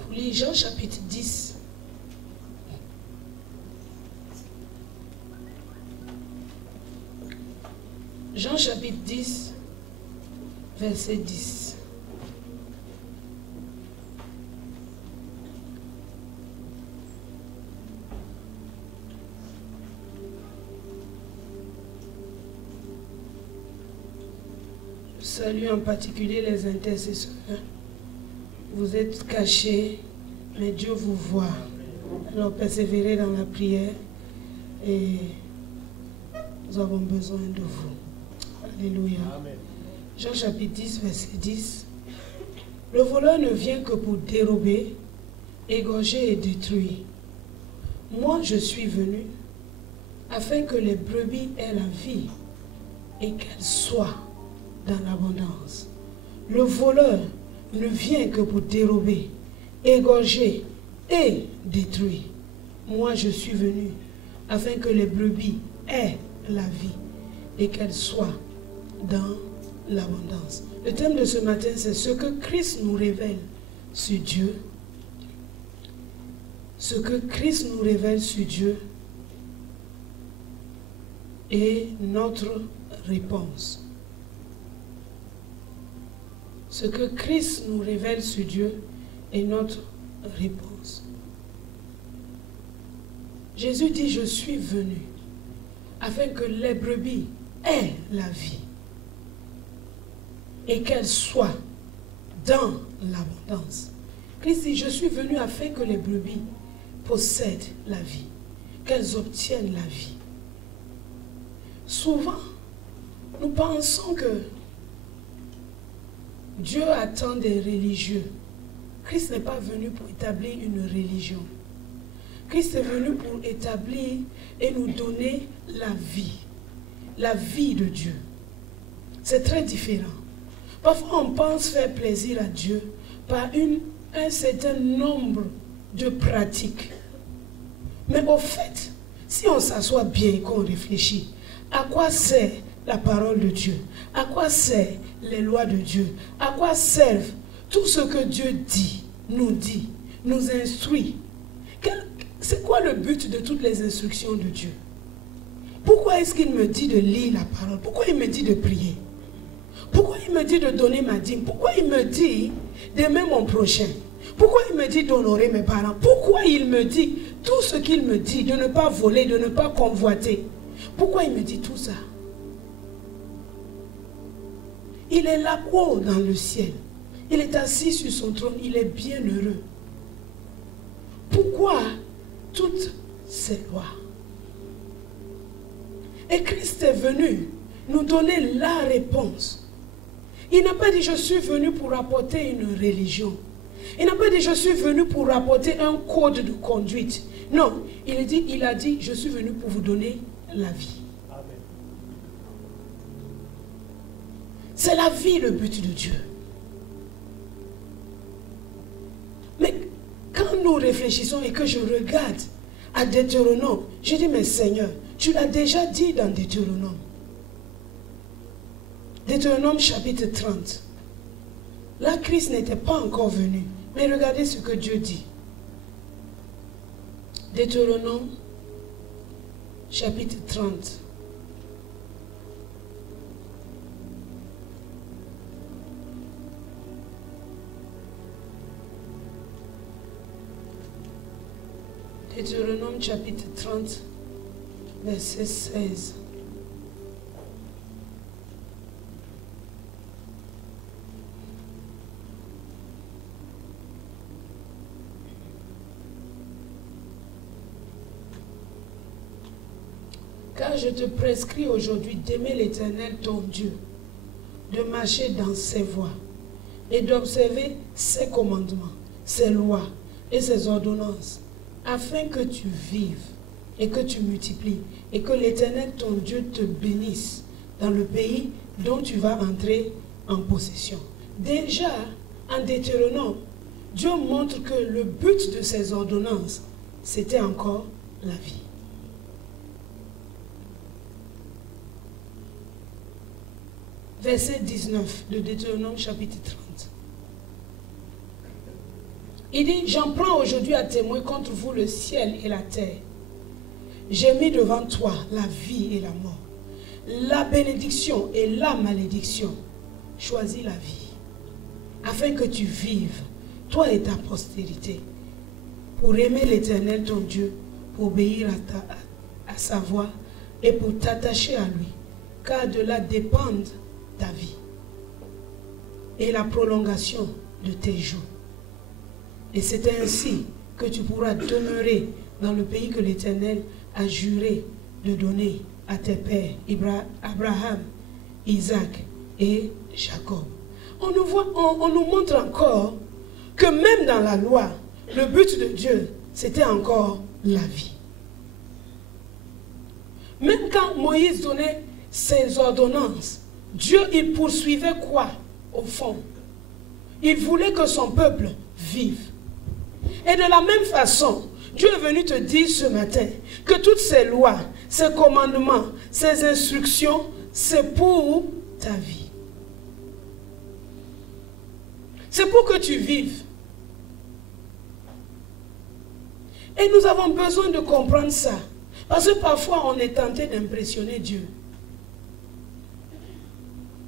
Pour lire Jean chapitre 10. Jean chapitre 10, verset 10. Je salue en particulier les intercesseurs. Vous êtes cachés, mais Dieu vous voit. Alors persévérez dans la prière et nous avons besoin de vous. Alléluia. Amen. Jean chapitre 10, verset 10. Le voleur ne vient que pour dérober, égorger et détruire. Moi, je suis venu afin que les brebis aient la vie et qu'elles soient dans l'abondance. Le voleur ne vient que pour dérober, égorger et détruire. Moi, je suis venu afin que les brebis aient la vie et qu'elles soient dans l'abondance. Le thème de ce matin, c'est ce que Christ nous révèle sur Dieu. Ce que Christ nous révèle sur Dieu et notre réponse. Ce que Christ nous révèle sur Dieu et notre réponse. Jésus dit, je suis venu afin que les brebis aient la vie et qu'elles soient dans l'abondance. Christ dit, je suis venu afin que les brebis possèdent la vie, qu'elles obtiennent la vie. Souvent, nous pensons que Dieu attend des religieux. Christ n'est pas venu pour établir une religion. Christ est venu pour établir et nous donner la vie de Dieu. C'est très différent. Parfois, on pense faire plaisir à Dieu par un certain nombre de pratiques. Mais au fait, si on s'assoit bien et qu'on réfléchit, à quoi sert la parole de Dieu? À quoi servent les lois de Dieu? À quoi servent tout ce que Dieu dit, nous instruit? C'est quoi le but de toutes les instructions de Dieu? Pourquoi est-ce qu'il me dit de lire la parole? Pourquoi il me dit de prier? Pourquoi il me dit de donner ma dîme? Pourquoi il me dit d'aimer mon prochain? Pourquoi il me dit d'honorer mes parents? Pourquoi il me dit tout ce qu'il me dit, de ne pas voler, de ne pas convoiter? Pourquoi il me dit tout ça? Il est là-haut dans le ciel. Il est assis sur son trône. Il est bien heureux. Pourquoi toutes ces lois? Et Christ est venu nous donner la réponse. Il n'a pas dit je suis venu pour apporter une religion. Il n'a pas dit je suis venu pour apporter un code de conduite. Non, il a dit je suis venu pour vous donner la vie. Amen. C'est la vie le but de Dieu. Mais quand nous réfléchissons et que je regarde à Deutéronome, je dis mais Seigneur, tu l'as déjà dit dans Deutéronome. Deutéronome chapitre 30. Là, Christ n'était pas encore venu. Mais regardez ce que Dieu dit. Deutéronome chapitre 30. Deutéronome chapitre 30, verset 16. Car je te prescris aujourd'hui d'aimer l'Éternel ton Dieu, de marcher dans ses voies et d'observer ses commandements, ses lois et ses ordonnances, afin que tu vives et que tu multiplies et que l'Éternel ton Dieu te bénisse dans le pays dont tu vas entrer en possession. Déjà, en Deutéronome, Dieu montre que le but de ces ordonnances, c'était encore la vie. Verset 19 de Deutéronome chapitre 30. Il dit, j'en prends aujourd'hui à témoin contre vous le ciel et la terre. J'ai mis devant toi la vie et la mort, la bénédiction et la malédiction. Choisis la vie, afin que tu vives, toi et ta postérité, pour aimer l'Éternel ton Dieu, pour obéir à sa voix et pour t'attacher à lui, car de là dépendent ta vie et la prolongation de tes jours. Et c'est ainsi que tu pourras demeurer dans le pays que l'Éternel a juré de donner à tes pères, Abraham, Isaac et Jacob. On nous montre encore que même dans la loi, le but de Dieu, c'était encore la vie. Même quand Moïse donnait ses ordonnances, Dieu, il poursuivait quoi au fond? Il voulait que son peuple vive. Et de la même façon, Dieu est venu te dire ce matin que toutes ces lois, ces commandements, ces instructions, c'est pour ta vie. C'est pour que tu vives. Et nous avons besoin de comprendre ça. Parce que parfois, on est tenté d'impressionner Dieu.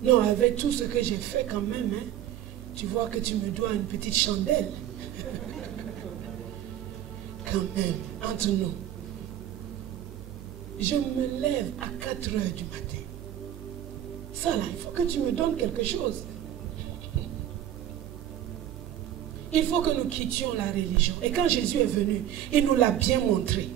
Non, avec tout ce que j'ai fait quand même, hein, tu vois que tu me dois une petite chandelle. Quand même, entre nous. Je me lève à 4 heures du matin. Ça là, il faut que tu me donnes quelque chose. Il faut que nous quittions la religion. Et quand Jésus est venu, il nous l'a bien montré.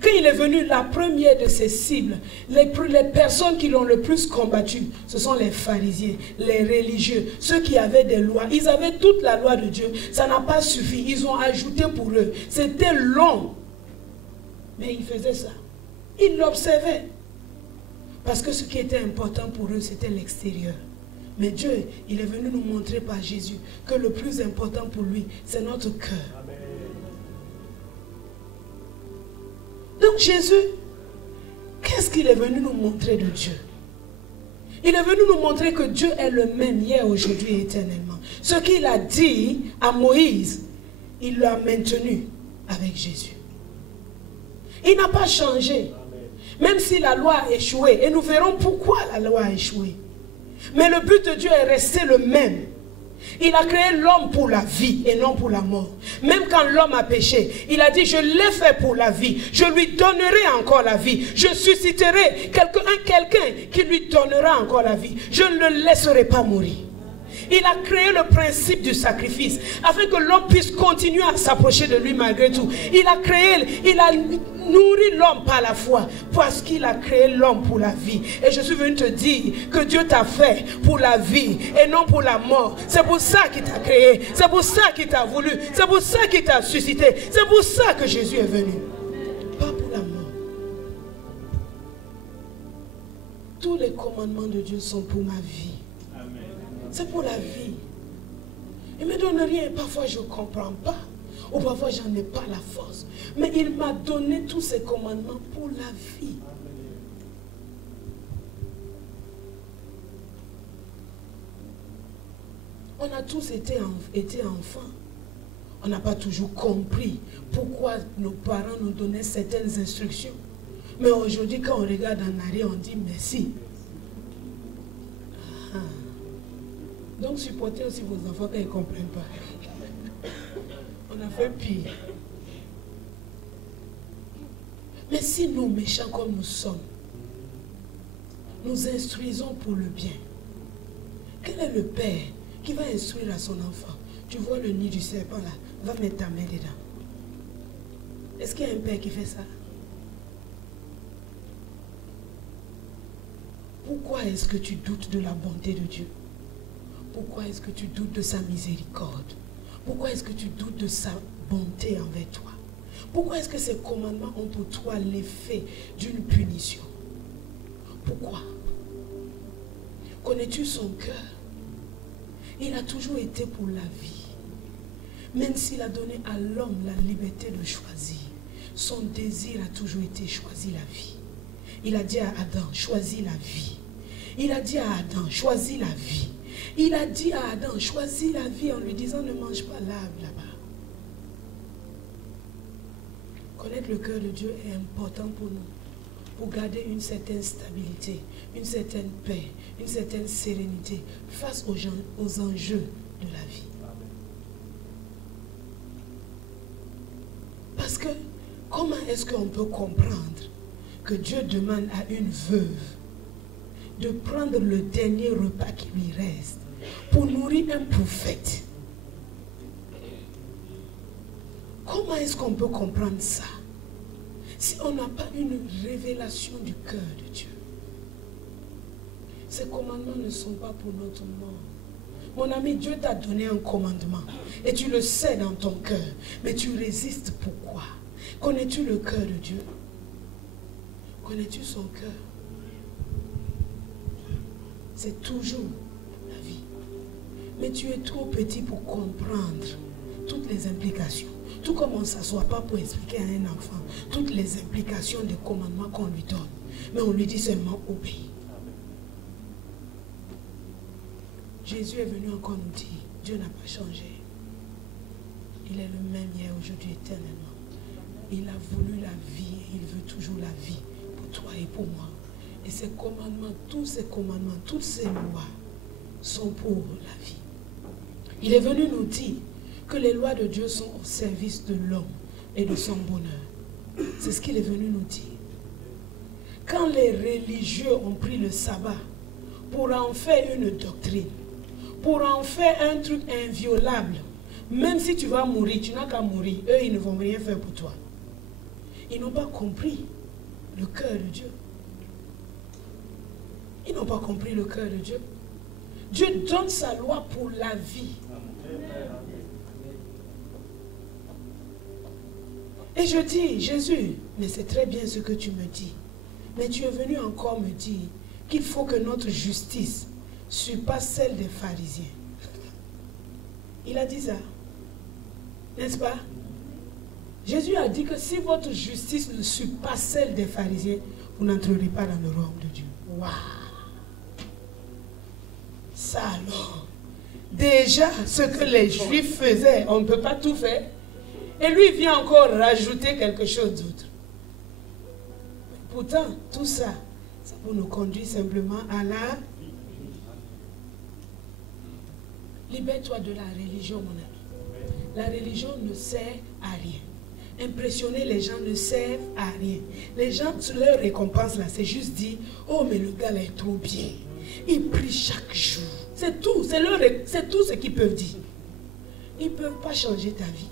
Quand il est venu, la première de ses cibles, les personnes qui l'ont le plus combattu, ce sont les pharisiens, les religieux, ceux qui avaient des lois. Ils avaient toute la loi de Dieu. Ça n'a pas suffi. Ils ont ajouté pour eux. C'était long. Mais ils faisaient ça. Ils l'observaient. Parce que ce qui était important pour eux, c'était l'extérieur. Mais Dieu, il est venu nous montrer par Jésus que le plus important pour lui, c'est notre cœur. Amen. Donc Jésus, qu'est-ce qu'il est venu nous montrer de Dieu? Il est venu nous montrer que Dieu est le même hier, aujourd'hui et éternellement. Ce qu'il a dit à Moïse, il l'a maintenu avec Jésus. Il n'a pas changé. Même si la loi a échoué. Et nous verrons pourquoi la loi a échoué. Mais le but de Dieu est resté le même. Il a créé l'homme pour la vie et non pour la mort. Même quand l'homme a péché, il a dit, je l'ai fait pour la vie. Je lui donnerai encore la vie. Je susciterai quelqu'un qui lui donnera encore la vie. Je ne le laisserai pas mourir. Il a créé le principe du sacrifice afin que l'homme puisse continuer à s'approcher de lui malgré tout. Il a nourri l'homme par la foi parce qu'il a créé l'homme pour la vie. Et je suis venu te dire que Dieu t'a fait pour la vie et non pour la mort. C'est pour ça qu'il t'a créé. C'est pour ça qu'il t'a voulu. C'est pour ça qu'il t'a suscité. C'est pour ça que Jésus est venu. Pas pour la mort. Tous les commandements de Dieu sont pour ma vie. C'est pour la vie. Il ne me donne rien. Parfois, je ne comprends pas. Ou parfois, je n'en ai pas la force. Mais il m'a donné tous ces commandements pour la vie. On a tous été enfants. On n'a pas toujours compris pourquoi nos parents nous donnaient certaines instructions. Mais aujourd'hui, quand on regarde en arrière, on dit merci. Donc supportez aussi vos enfants quand ils ne comprennent pas. On a fait pire. Mais si nous, méchants comme nous sommes, nous instruisons pour le bien, quel est le père qui va instruire à son enfant? Tu vois le nid du serpent là, va mettre ta main dedans. Est-ce qu'il y a un père qui fait ça? Pourquoi est-ce que tu doutes de la bonté de Dieu? Pourquoi est-ce que tu doutes de sa miséricorde? Pourquoi est-ce que tu doutes de sa bonté envers toi? Pourquoi est-ce que ces commandements ont pour toi l'effet d'une punition? Pourquoi? Connais-tu son cœur? Il a toujours été pour la vie. Même s'il a donné à l'homme la liberté de choisir, son désir a toujours été choisir la vie. Il a dit à Adam, choisis la vie. Il a dit à Adam, choisis la vie. Il a dit à Adam, choisis la vie en lui disant, ne mange pas l'arbre là-bas. Connaître le cœur de Dieu est important pour nous, pour garder une certaine stabilité, une certaine paix, une certaine sérénité face aux enjeux de la vie. Parce que, comment est-ce qu'on peut comprendre que Dieu demande à une veuve de prendre le dernier repas qui lui reste pour nourrir un prophète? Comment est-ce qu'on peut comprendre ça si on n'a pas une révélation du cœur de Dieu? Ces commandements ne sont pas pour notre mort. Mon ami, Dieu t'a donné un commandement et tu le sais dans ton cœur, mais tu résistes. Pourquoi? Connais-tu le cœur de Dieu? Connais-tu son cœur? C'est toujours la vie. Mais tu es trop petit pour comprendre toutes les implications. Tout comme on ne s'assoit pas pour expliquer à un enfant toutes les implications des commandements qu'on lui donne. Mais on lui dit seulement obéis. Jésus est venu encore nous dire, Dieu n'a pas changé. Il est le même hier, aujourd'hui, éternellement. Il a voulu la vie et il veut toujours la vie pour toi et pour moi. Et ces commandements, tous ces commandements, toutes ces lois sont pour la vie. Il est venu nous dire que les lois de Dieu sont au service de l'homme et de son bonheur. C'est ce qu'il est venu nous dire. Quand les religieux ont pris le sabbat pour en faire une doctrine, pour en faire un truc inviolable, même si tu vas mourir, tu n'as qu'à mourir, eux ils ne vont rien faire pour toi. Ils n'ont pas compris le cœur de Dieu. Ils n'ont pas compris le cœur de Dieu. Dieu donne sa loi pour la vie. Et je dis, Jésus, mais c'est très bien ce que tu me dis. Mais tu es venu encore me dire qu'il faut que notre justice surpasse celle des pharisiens. Il a dit ça. N'est-ce pas? Jésus a dit que si votre justice ne surpasse celle des pharisiens, vous n'entrerez pas dans le royaume de Dieu. Waouh! Ça alors, déjà ce que les Juifs faisaient, on ne peut pas tout faire. Et lui vient encore rajouter quelque chose d'autre. Pourtant, tout ça, ça pour nous conduire simplement à la... Libère-toi de la religion, mon ami. La religion ne sert à rien. Impressionner les gens ne servent à rien. Les gens, leur récompense là, c'est juste dire, oh mais le gars là est trop bien. Il prie chaque jour. C'est tout, c'est tout ce qu'ils peuvent dire. Ils ne peuvent pas changer ta vie.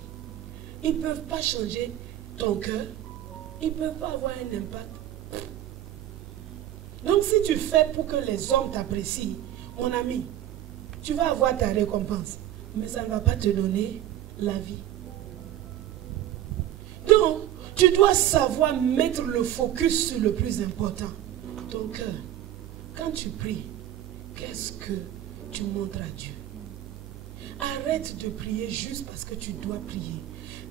Ils ne peuvent pas changer ton cœur. Ils ne peuvent pas avoir un impact. Donc si tu fais pour que les hommes t'apprécient, mon ami, tu vas avoir ta récompense. Mais ça ne va pas te donner la vie. Donc, tu dois savoir mettre le focus sur le plus important. Ton cœur. Quand tu pries, qu'est-ce que tu montres à Dieu? Arrête de prier juste parce que tu dois prier.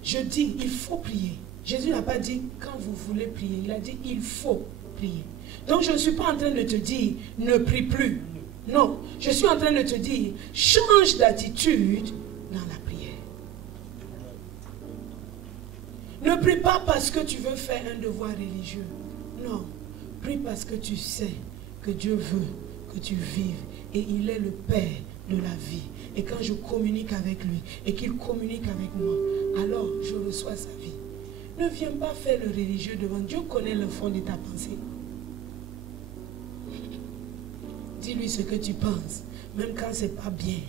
Je dis, il faut prier. Jésus n'a pas dit quand vous voulez prier. Il a dit, il faut prier. Donc, je ne suis pas en train de te dire, ne prie plus. Non, je suis en train de te dire, change d'attitude dans la prière. Ne prie pas parce que tu veux faire un devoir religieux. Non, prie parce que tu sais que Dieu veut que tu vives. Et il est le Père de la vie. Et quand je communique avec lui et qu'il communique avec moi, alors je reçois sa vie. Ne viens pas faire le religieux devant Dieu. Connaît le fond de ta pensée. Dis-lui ce que tu penses, même quand c'est pas bien.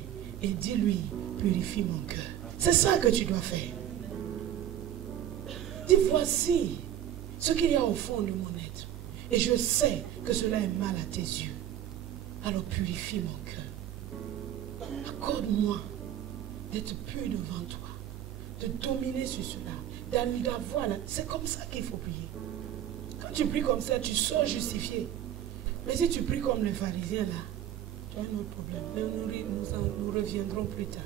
Et dis-lui, purifie mon cœur. C'est ça que tu dois faire. Dis, voici ce qu'il y a au fond de mon être. Et je sais que cela est mal à tes yeux. Alors purifie mon cœur. Accorde-moi d'être pur devant toi. De dominer sur cela. D'avoir là. C'est comme ça qu'il faut prier. Quand tu pries comme ça, tu sors justifié. Mais si tu pries comme les pharisiens là, tu as un autre problème. Mais nous reviendrons plus tard.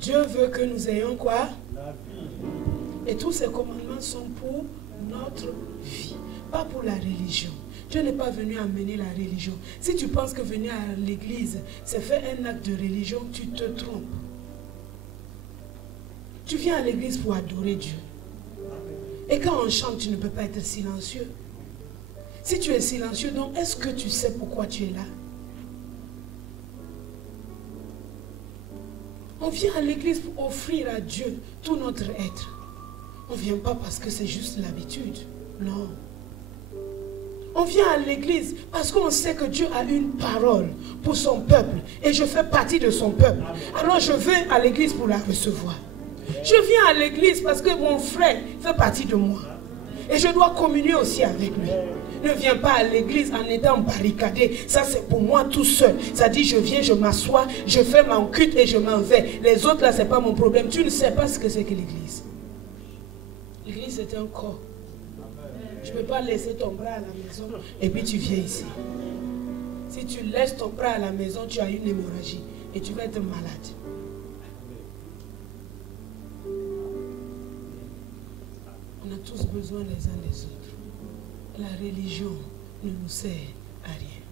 Dieu veut que nous ayons quoi? La vie. Et tous ces commandements sont pour notre vie, pas pour la religion. Dieu n'est pas venu amener la religion. Si tu penses que venir à l'église, c'est faire un acte de religion, tu te trompes. Tu viens à l'église pour adorer Dieu. Et quand on chante, tu ne peux pas être silencieux. Si tu es silencieux, donc est-ce que tu sais pourquoi tu es là? On vient à l'église pour offrir à Dieu tout notre être. On ne vient pas parce que c'est juste l'habitude. Non. On vient à l'église parce qu'on sait que Dieu a une parole pour son peuple. Et je fais partie de son peuple. Alors je vais à l'église pour la recevoir. Je viens à l'église parce que mon frère fait partie de moi. Et je dois communier aussi avec lui. Ne viens pas à l'église en étant barricadé. Ça c'est pour moi tout seul. Ça dit je viens, je m'assois, je fais mon culte et je m'en vais. Les autres là, c'est pas mon problème. Tu ne sais pas ce que c'est que l'église. L'église c'est un corps. Je ne peux pas laisser ton bras à la maison et puis tu viens ici. Si tu laisses ton bras à la maison, tu as une hémorragie et tu vas être malade. On a tous besoin les uns des autres. La religion ne nous sert à rien.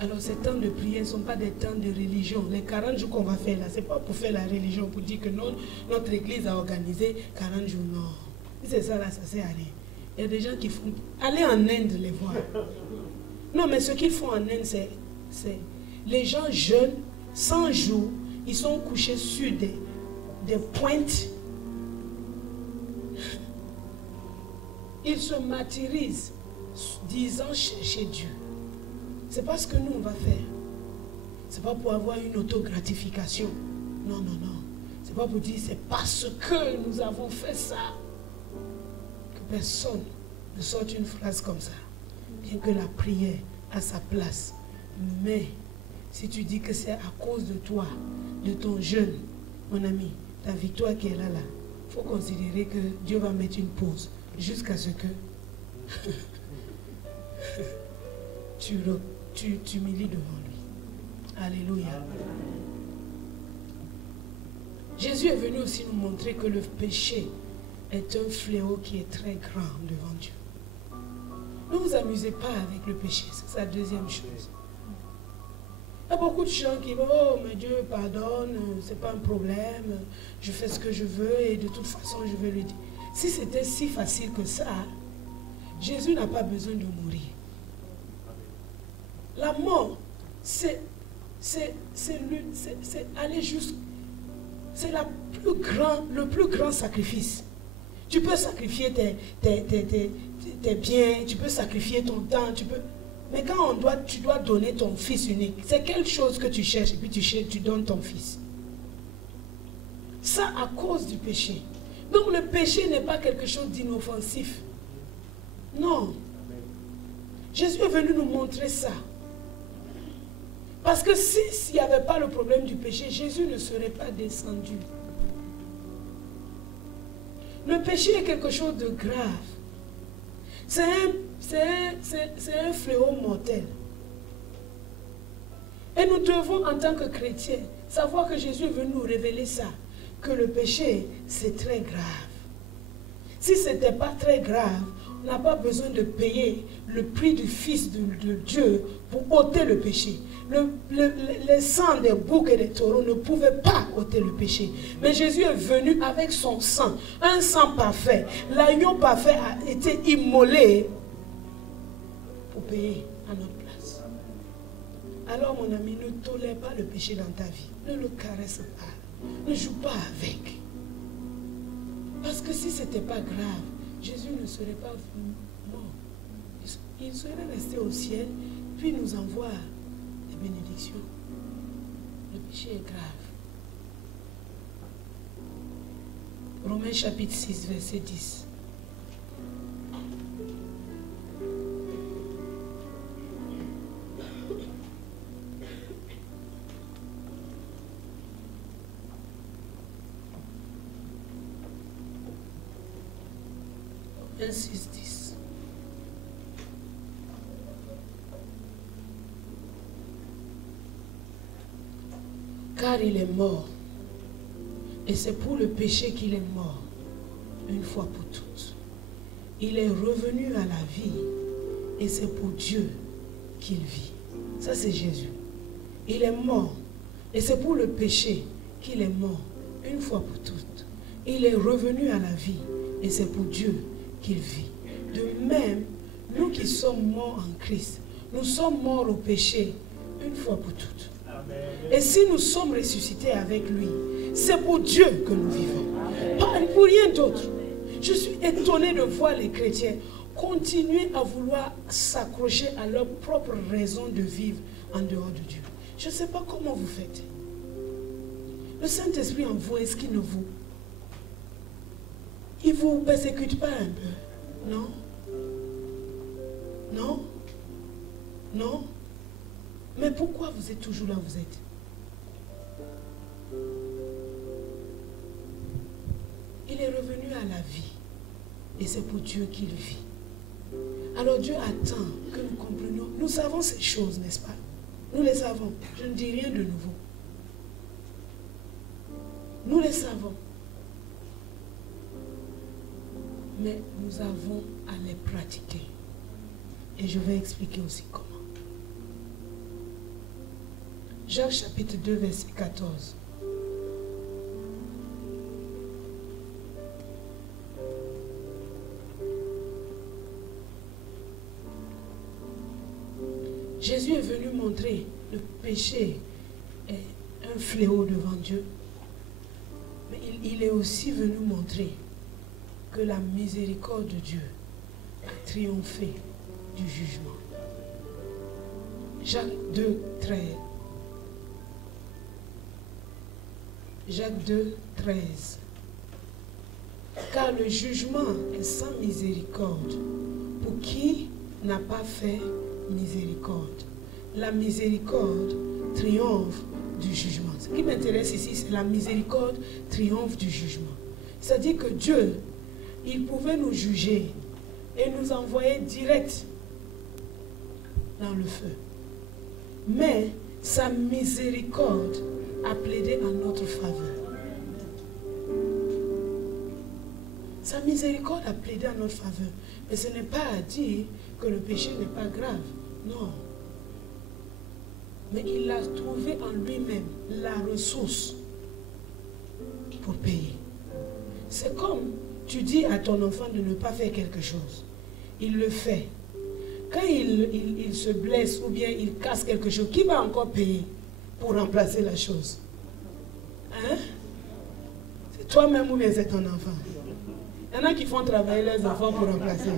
Alors ces temps de prière ne sont pas des temps de religion. Les 40 jours qu'on va faire là, ce n'est pas pour faire la religion, pour dire que non, notre église a organisé 40 jours. Non. Si c'est ça là, ça ne sert à rien. Il y a des gens qui font... Allez en Inde les voir. Non, mais ce qu'ils font en Inde, c'est... Les gens jeûnent 100 jours, ils sont couchés sur des pointes. Ils se martyrisent, disant chercher Dieu. C'est pas ce que nous on va faire. C'est pas pour avoir une autogratification. Non, non, non. C'est pas pour dire c'est parce que nous avons fait ça. Que personne ne sorte une phrase comme ça. Bien que la prière a sa place. Mais si tu dis que c'est à cause de toi, de ton jeûne, mon ami, ta victoire qui est là, il faut considérer que Dieu va mettre une pause jusqu'à ce que tu t'humilies devant lui. Alléluia. Jésus est venu aussi nous montrer que le péché est un fléau qui est très grand devant Dieu. Ne vous amusez pas avec le péché, c'est sa deuxième chose. Il y a beaucoup de gens qui vont, oh mais Dieu pardonne, c'est pas un problème, je fais ce que je veux et de toute façon je vais lui dire. Si c'était si facile que ça, Jésus n'a pas besoin de mourir. La mort, c'est aller jusqu'à... C'est le plus grand sacrifice. Tu peux sacrifier tes biens, tu peux sacrifier ton temps, mais quand tu dois donner ton fils unique, c'est quelque chose que tu cherches et puis tu donnes ton fils. Ça à cause du péché. Donc le péché n'est pas quelque chose d'inoffensif. Non. Jésus est venu nous montrer ça. Parce que s'il n'y avait pas le problème du péché, Jésus ne serait pas descendu. Le péché est quelque chose de grave. C'est un fléau mortel. Et nous devons, en tant que chrétiens, savoir que Jésus est venu nous révéler ça. Que le péché, c'est très grave. Si ce n'était pas très grave, on n'a pas besoin de payer le prix du Fils de Dieu pour ôter le péché. Les sangs des boucs et des taureaux ne pouvaient pas ôter le péché. Mais Jésus est venu avec son sang, un sang parfait. L'agneau parfait a été immolé pour payer à notre place. Alors mon ami, ne tolère pas le péché dans ta vie. Ne le caresse pas. Ne joue pas avec. Parce que si ce n'était pas grave, Jésus ne serait pas mort. Il serait resté au ciel, puis nous envoie des bénédictions. Le péché est grave. Romains chapitre 6, verset 10. Romains 6, 10. Car il est mort. Et c'est pour le péché qu'il est mort, une fois pour toutes. Il est revenu à la vie, et c'est pour Dieu qu'il vit. Ça c'est Jésus. Il est mort, et c'est pour le péché qu'il est mort, une fois pour toutes. Il est revenu à la vie, et c'est pour Dieu qu'il vit. De même, nous qui sommes morts en Christ, nous sommes morts au péché une fois pour toutes. Et si nous sommes ressuscités avec lui, c'est pour Dieu que nous vivons, pas pour rien d'autre. Je suis étonné de voir les chrétiens continuer à vouloir s'accrocher à leur propre raison de vivre en dehors de Dieu. Je ne sais pas comment vous faites. Le Saint-Esprit en vous, est-ce qu'il ne vous... Il ne vous persécute pas un peu? Non? Non? Non? Mais pourquoi vous êtes toujours là où vous êtes? Il est revenu à la vie. Et c'est pour Dieu qu'il vit. Alors Dieu attend que nous comprenions. Nous savons ces choses, n'est-ce pas? Nous les savons. Je ne dis rien de nouveau. Nous les savons. Mais nous avons à les pratiquer. Et je vais expliquer aussi comment. Jacques chapitre 2, verset 14. Jésus est venu montrer le péché est un fléau devant Dieu. Mais il est aussi venu montrer que la miséricorde de Dieu a triomphé du jugement. Jacques 2, 13. Jacques 2, 13. Car le jugement est sans miséricorde pour qui n'a pas fait miséricorde. La miséricorde triomphe du jugement. Ce qui m'intéresse ici, c'est la miséricorde triomphe du jugement. C'est-à-dire que Dieu, il pouvait nous juger et nous envoyer direct dans le feu. Mais sa miséricorde a plaidé en notre faveur. Sa miséricorde a plaidé en notre faveur. Mais ce n'est pas à dire que le péché n'est pas grave. Non. Mais il a trouvé en lui-même la ressource pour payer. C'est comme tu dis à ton enfant de ne pas faire quelque chose. Il le fait. Quand il se blesse ou bien il casse quelque chose, qui va encore payer pour remplacer la chose? Hein? C'est toi-même ou bien c'est ton enfant? Il y en a qui font travailler leurs enfants pour remplacer.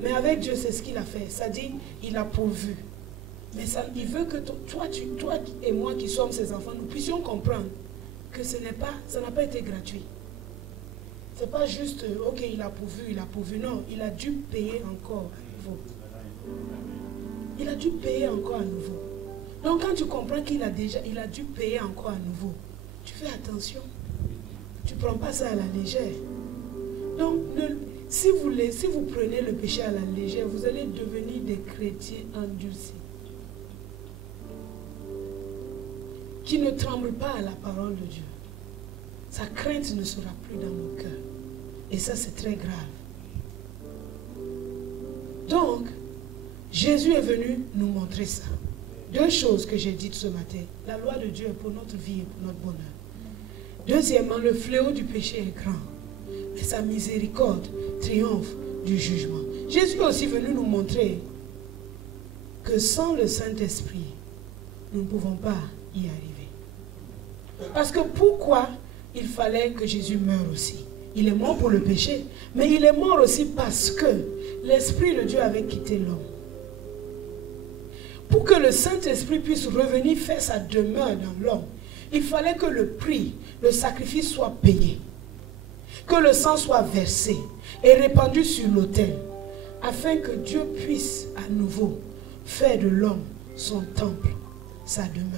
Mais avec Dieu, c'est ce qu'il a fait. Ça dit, il a pourvu. Mais ça, il veut que toi et moi qui sommes ses enfants, nous puissions comprendre que ça n'a pas été gratuit. Ce n'est pas juste, ok, il a pourvu. Non, il a dû payer encore à nouveau. Il a dû payer encore à nouveau. Donc quand tu comprends qu'il a dû payer encore à nouveau, tu fais attention. Tu ne prends pas ça à la légère. Donc, si vous prenez le péché à la légère, vous allez devenir des chrétiens endurcis. Qui ne tremblent pas à la parole de Dieu. Sa crainte ne sera plus dans nos cœurs. Et ça, c'est très grave. Donc, Jésus est venu nous montrer ça. Deux choses que j'ai dites ce matin. La loi de Dieu est pour notre vie et pour notre bonheur. Deuxièmement, le fléau du péché est grand. Mais sa miséricorde triomphe du jugement. Jésus est aussi venu nous montrer que sans le Saint-Esprit, nous ne pouvons pas y arriver. Parce que pourquoi il fallait que Jésus meure aussi? Il est mort pour le péché, mais il est mort aussi parce que l'Esprit de Dieu avait quitté l'homme. Pour que le Saint-Esprit puisse revenir faire sa demeure dans l'homme, il fallait que le prix, le sacrifice soit payé. Que le sang soit versé et répandu sur l'autel, afin que Dieu puisse à nouveau faire de l'homme son temple, sa demeure.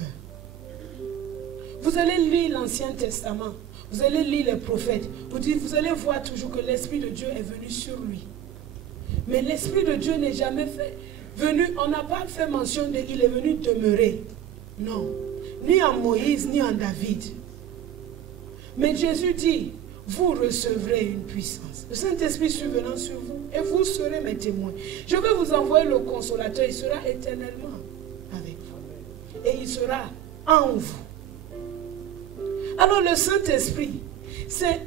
Vous allez lire l'Ancien Testament, vous allez lire les prophètes, vous allez voir toujours que l'Esprit de Dieu est venu sur lui. Mais l'Esprit de Dieu n'est jamais venu, on n'a pas fait mention de il est venu demeurer. Non, ni en Moïse, ni en David. Mais Jésus dit, vous recevrez une puissance. Le Saint-Esprit survenant sur vous et vous serez mes témoins. Je vais vous envoyer le consolateur, il sera éternellement avec vous. Et il sera en vous. Alors le Saint-Esprit, C'est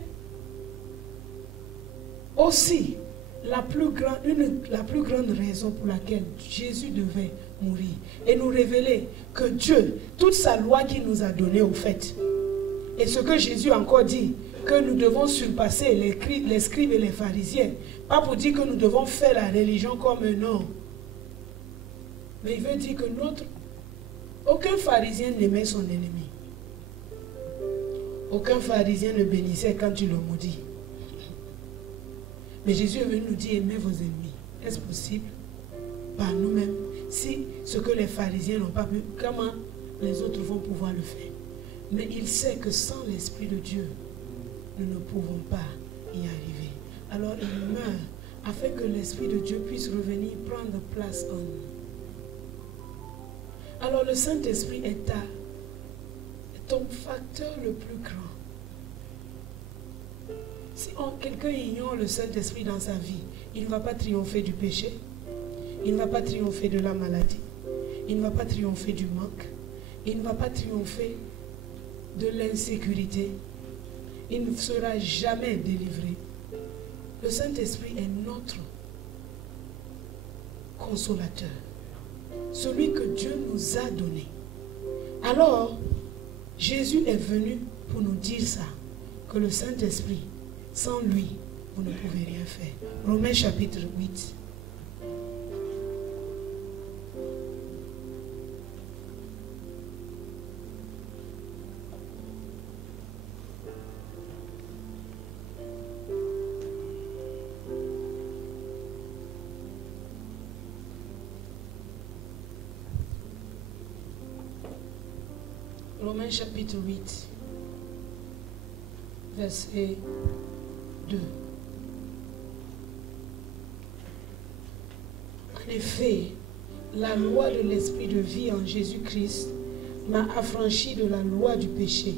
aussi la plus grande raison pour laquelle Jésus devait mourir et nous révéler que Dieu, toute sa loi qu'il nous a donnée au fait, et ce que Jésus a encore dit, que nous devons surpasser les scribes et les pharisiens, pas pour dire que nous devons faire la religion comme un homme, mais il veut dire que aucun pharisien n'aimait son ennemi. Aucun pharisien ne bénissait quand tu le maudis. Mais Jésus est venu nous dire, aimez vos ennemis. Est-ce possible? Par nous-mêmes. Si ce que les pharisiens n'ont pas pu, comment les autres vont pouvoir le faire? Mais il sait que sans l'Esprit de Dieu, nous ne pouvons pas y arriver. Alors il meurt afin que l'Esprit de Dieu puisse revenir prendre place en nous. Alors le Saint-Esprit est ton facteur le plus grand. Si quelqu'un ignore le Saint-Esprit dans sa vie, il ne va pas triompher du péché, il ne va pas triompher de la maladie, il ne va pas triompher du manque, il ne va pas triompher de l'insécurité, il ne sera jamais délivré. Le Saint-Esprit est notre consolateur, celui que Dieu nous a donné. Alors, Jésus est venu pour nous dire ça, que le Saint-Esprit, sans lui, vous ne pouvez rien faire. Romains chapitre 8. Romains chapitre 8, verset 2. En effet, la loi de l'esprit de vie en Jésus-Christ m'a affranchi de la loi du péché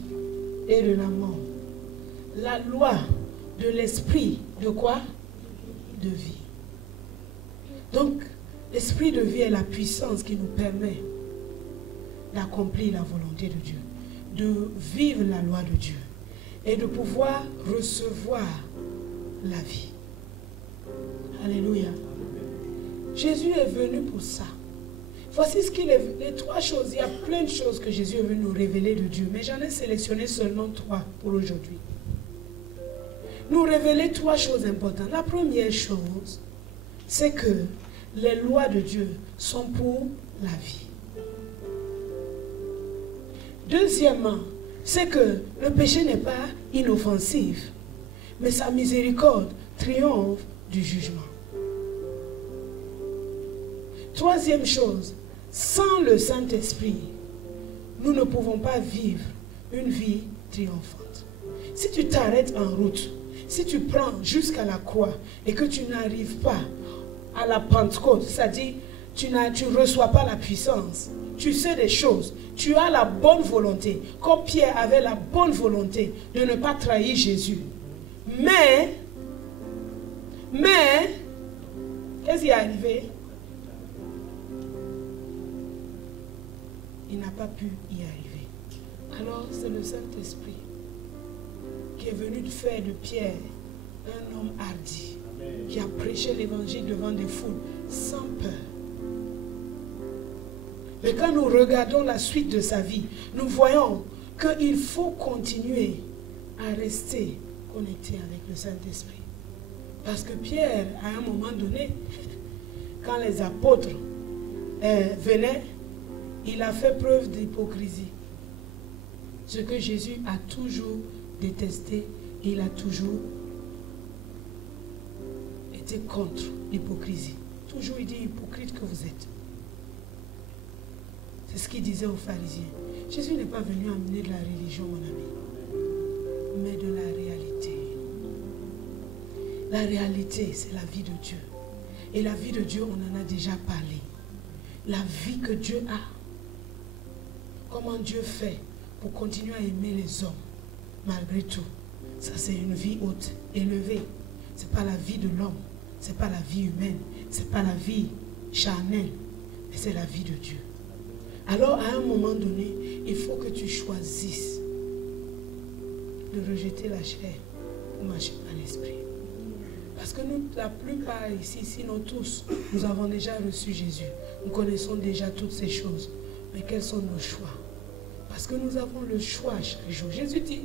et de la mort. La loi de l'esprit de quoi? De vie. Donc, l'esprit de vie est la puissance qui nous permet d'accomplir la volonté de Dieu, de vivre la loi de Dieu et de pouvoir recevoir la vie. Alléluia. Jésus est venu pour ça. Voici ce qu'il est venu. Les trois choses, il y a plein de choses que Jésus est venu nous révéler de Dieu, mais j'en ai sélectionné seulement trois pour aujourd'hui. Nous révéler trois choses importantes. La première chose, c'est que les lois de Dieu sont pour la vie. Deuxièmement, c'est que le péché n'est pas inoffensif, mais sa miséricorde triomphe du jugement. Troisième chose, sans le Saint-Esprit, nous ne pouvons pas vivre une vie triomphante. Si tu t'arrêtes en route, si tu prends jusqu'à la croix et que tu n'arrives pas à la Pentecôte, c'est-à-dire tu ne reçois pas la puissance, tu sais des choses, tu as la bonne volonté, comme Pierre avait la bonne volonté de ne pas trahir Jésus. Mais, qu'est-ce qui est arrivé? Il n'a pas pu y arriver. Alors c'est le Saint-Esprit qui est venu faire de Pierre un homme hardi, qui a prêché l'évangile devant des foules sans peur. Mais quand nous regardons la suite de sa vie, nous voyons qu'il faut continuer à rester connecté avec le Saint-Esprit. Parce que Pierre, à un moment donné, quand les apôtres venaient, il a fait preuve d'hypocrisie. Ce que Jésus a toujours détesté, il a toujours été contre l'hypocrisie. Toujours il dit hypocrite que vous êtes. C'est ce qu'il disait aux pharisiens. Jésus n'est pas venu amener de la religion, mon ami, mais de la réalité. La réalité, c'est la vie de Dieu. Et la vie de Dieu, on en a déjà parlé. La vie que Dieu a. Comment Dieu fait pour continuer à aimer les hommes, malgré tout. Ça, c'est une vie haute, élevée. Ce n'est pas la vie de l'homme. Ce n'est pas la vie humaine. Ce n'est pas la vie charnelle. Mais c'est la vie de Dieu. Alors, à un moment donné, il faut que tu choisisses de rejeter la chair pour marcher par l'esprit. Parce que nous, la plupart ici, sinon tous, nous avons déjà reçu Jésus. Nous connaissons déjà toutes ces choses. Mais quels sont nos choix? Parce que nous avons le choix chaque jour.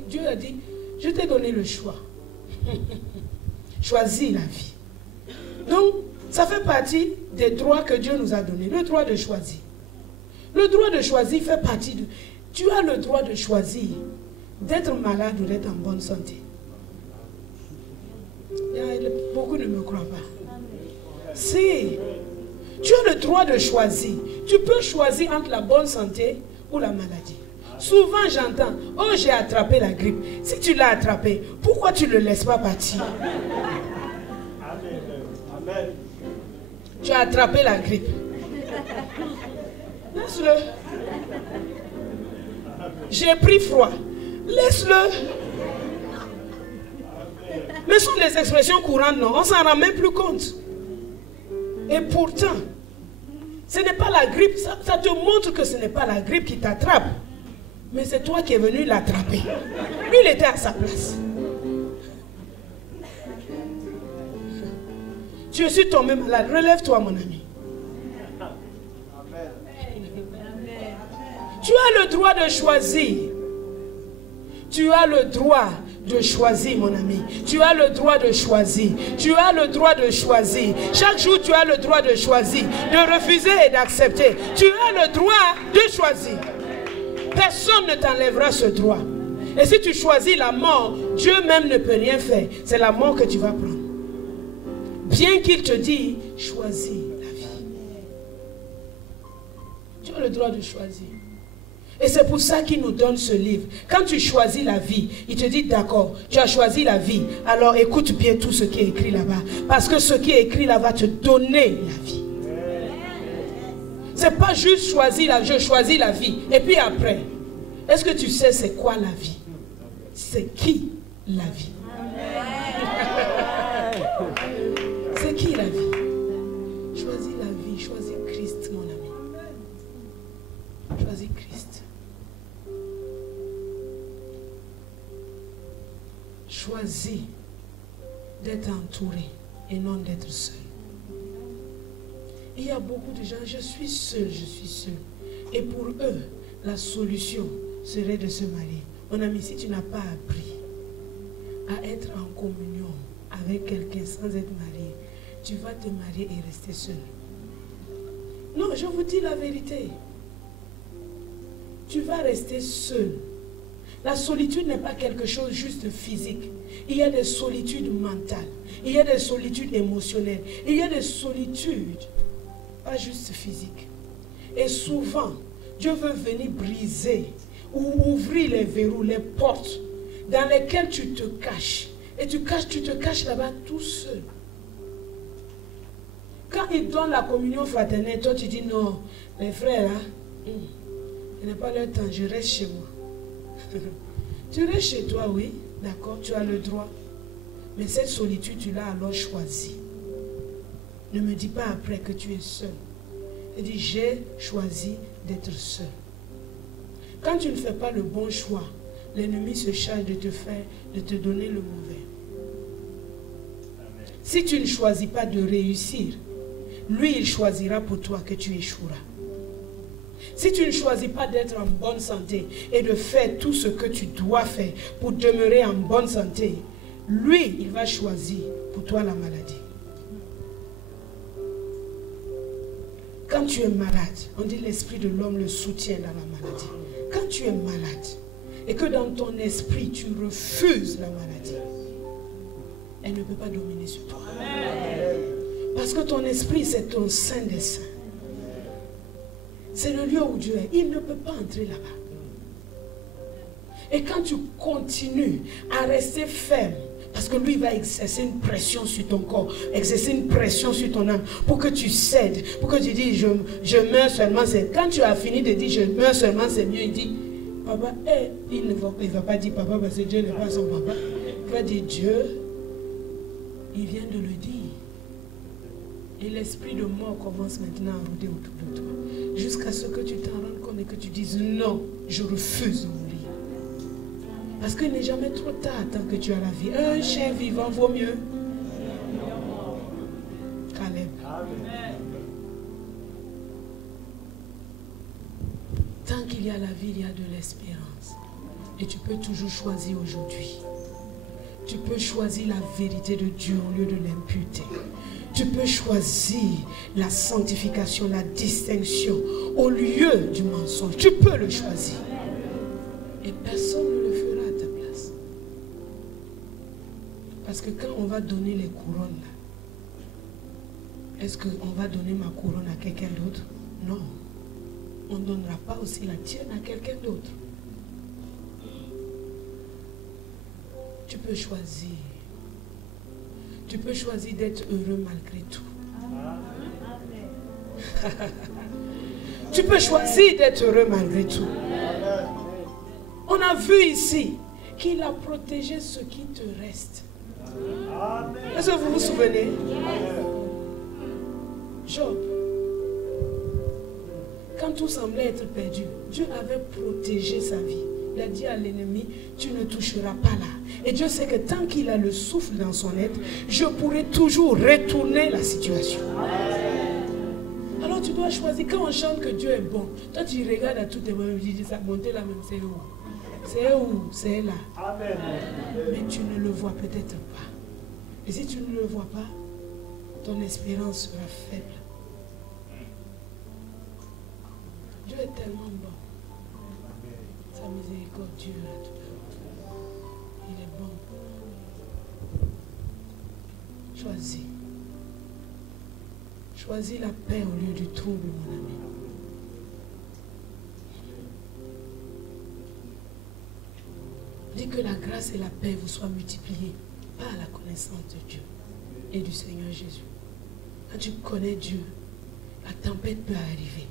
Dieu a dit, je t'ai donné le choix. Choisis la vie. Donc, ça fait partie des droits que Dieu nous a donnés. Le droit de choisir. Le droit de choisir fait partie de... Tu as le droit de choisir d'être malade ou d'être en bonne santé. Beaucoup ne me croient pas. Si tu as le droit de choisir, tu peux choisir entre la bonne santé ou la maladie. Souvent j'entends, oh j'ai attrapé la grippe. Si tu l'as attrapé, pourquoi tu ne le laisses pas partir? Amen. Tu as attrapé la grippe. Laisse-le. J'ai pris froid. Laisse-le. Mais ce sont des expressions courantes, non? On ne s'en rend même plus compte. Et pourtant, ce n'est pas la grippe. Ça te montre que ce n'est pas la grippe qui t'attrape. Mais c'est toi qui es venu l'attraper. Lui, il était à sa place. Tu suis tombé malade. Relève-toi, mon ami. Tu as le droit de choisir. Tu as le droit de choisir, mon ami. Tu as le droit de choisir. Tu as le droit de choisir. Chaque jour, tu as le droit de choisir, de refuser et d'accepter. Tu as le droit de choisir. Personne ne t'enlèvera ce droit. Et si tu choisis la mort, Dieu même ne peut rien faire. C'est la mort que tu vas prendre. Bien qu'il te dise, choisis la vie. Tu as le droit de choisir. Et c'est pour ça qu'il nous donne ce livre. Quand tu choisis la vie, il te dit d'accord, tu as choisi la vie. Alors écoute bien tout ce qui est écrit là-bas. Parce que ce qui est écrit là va te donner la vie. C'est pas juste choisir je choisis la vie. Et puis après, est-ce que tu sais c'est quoi la vie? C'est qui la vie? C'est qui la vie? Choisis la vie, choisis Christ, mon ami. Choisis Christ. Choisis d'être entouré et non d'être seul. Il y a beaucoup de gens, je suis seul. Et pour eux, la solution serait de se marier. Mon ami, si tu n'as pas appris à être en communion avec quelqu'un sans être marié, tu vas te marier et rester seul. Non, je vous dis la vérité. Tu vas rester seul. La solitude n'est pas quelque chose juste de physique. Il y a des solitudes mentales. Il y a des solitudes émotionnelles. Il y a des solitudes, pas juste physiques. Et souvent, Dieu veut venir briser ou ouvrir les verrous, les portes dans lesquelles tu te caches. Et tu te caches là-bas tout seul. Quand il donne la communion fraternelle, toi tu dis non, mes frères, hein, je n'ai pas le temps, je reste chez moi. Tu restes chez toi, oui, d'accord, tu as le droit. Mais cette solitude, tu l'as alors choisie. Ne me dis pas après que tu es seul. Il dit, j'ai choisi d'être seul. Quand tu ne fais pas le bon choix, l'ennemi se charge de te donner le mauvais. Amen. Si tu ne choisis pas de réussir, lui, il choisira pour toi que tu échoueras. Si tu ne choisis pas d'être en bonne santé et de faire tout ce que tu dois faire pour demeurer en bonne santé, lui, il va choisir pour toi la maladie. Quand tu es malade, on dit l'esprit de l'homme le soutient dans la maladie. Quand tu es malade et que dans ton esprit tu refuses la maladie, elle ne peut pas dominer sur toi. Amen. Parce que ton esprit, c'est ton saint des saints. C'est le lieu où Dieu est. Il ne peut pas entrer là-bas. Et quand tu continues à rester ferme, parce que lui va exercer une pression sur ton corps, exercer une pression sur ton âme, pour que tu cèdes, pour que tu dis, je meurs seulement, c'est... Quand tu as fini de dire, je meurs seulement, c'est mieux, il dit, papa, il ne va pas dire papa, parce que Dieu n'est pas son papa. Il va dire, Dieu, il vient de le dire. Et l'esprit de mort commence maintenant à rôder autour de toi. Jusqu'à ce que tu t'en rendes compte et que tu dises non, je refuse de mourir. Parce qu'il n'est jamais trop tard tant que tu as la vie. Un chien vivant vaut mieux. Caleb. Tant qu'il y a la vie, il y a de l'espérance. Et tu peux toujours choisir aujourd'hui. Tu peux choisir la vérité de Dieu au lieu de l'impureté. Tu peux choisir la sanctification, la distinction au lieu du mensonge. Tu peux le choisir. Et personne ne le fera à ta place. Parce que quand on va donner les couronnes, est-ce qu'on va donner ma couronne à quelqu'un d'autre? Non. On ne donnera pas aussi la tienne à quelqu'un d'autre. Tu peux choisir. Tu peux choisir d'être heureux malgré tout. Tu peux choisir d'être heureux malgré tout. On a vu ici qu'il a protégé ce qui te reste. Est-ce que vous vous souvenez? Job, quand tout semblait être perdu, Dieu avait protégé sa vie. Il a dit à l'ennemi, tu ne toucheras pas là. Et Dieu sait que tant qu'il a le souffle dans son être, je pourrai toujours retourner la situation. Alors tu dois choisir. Quand on chante que Dieu est bon, toi tu regardes à tous tes moments, tu dis ça, monter là même, c'est où? C'est où? C'est là. Amen. Mais tu ne le vois peut-être pas. Et si tu ne le vois pas, ton espérance sera faible. Dieu est tellement bon. Sa miséricorde dure à tout. Il est bon. Choisis. Choisis la paix au lieu du trouble, mon ami. Dis que la grâce et la paix vous soient multipliées par la connaissance de Dieu et du Seigneur Jésus. Quand tu connais Dieu, la tempête peut arriver.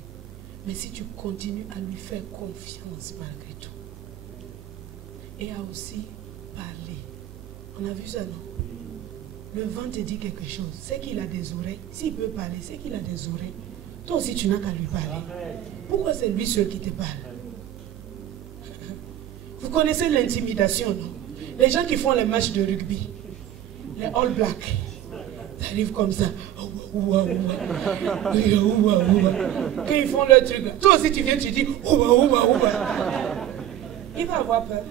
Mais si tu continues à lui faire confiance malgré tout, et à aussi parler. On a vu ça, non? Le vent te dit quelque chose. C'est qu'il a des oreilles. S'il peut parler, c'est qu'il a des oreilles. Toi aussi, tu n'as qu'à lui parler. Pourquoi c'est lui seul qui te parle? Vous connaissez l'intimidation, non? Les gens qui font les matchs de rugby, les All Blacks, ça arrive comme ça. Quand ils font leur truc là, toi aussi tu viens, tu dis il va avoir peur.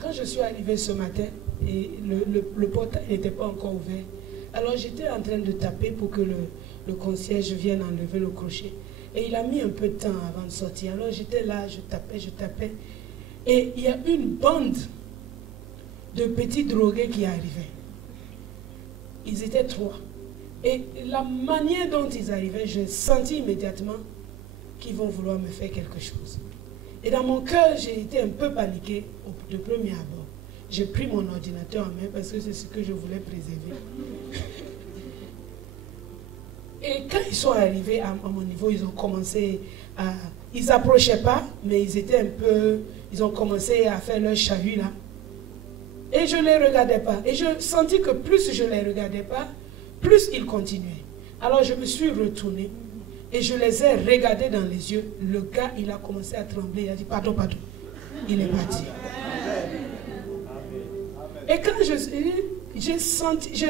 Quand je suis arrivé ce matin et le portail n'était pas encore ouvert, alors j'étais en train de taper pour que le concierge vienne enlever le crochet. Et il a mis un peu de temps avant de sortir. Alors j'étais là, je tapais. Et il y a une bande de petits drogués qui arrivaient. Ils étaient 3. Et la manière dont ils arrivaient, j'ai senti immédiatement qu'ils vont vouloir me faire quelque chose. Et dans mon cœur, j'ai été un peu paniqué de premier abord. J'ai pris mon ordinateur en main parce que c'est ce que je voulais préserver. Et quand ils sont arrivés à mon niveau, ils ont commencé à... Ils n'approchaient pas, mais ils étaient un peu... Ils ont commencé à faire leur chahut là. Et je ne les regardais pas. Et je sentis que plus je ne les regardais pas, plus ils continuaient. Alors je me suis retournée et je les ai regardés dans les yeux. Le gars, il a commencé à trembler. Il a dit, pardon. Il est parti. Et quand j'ai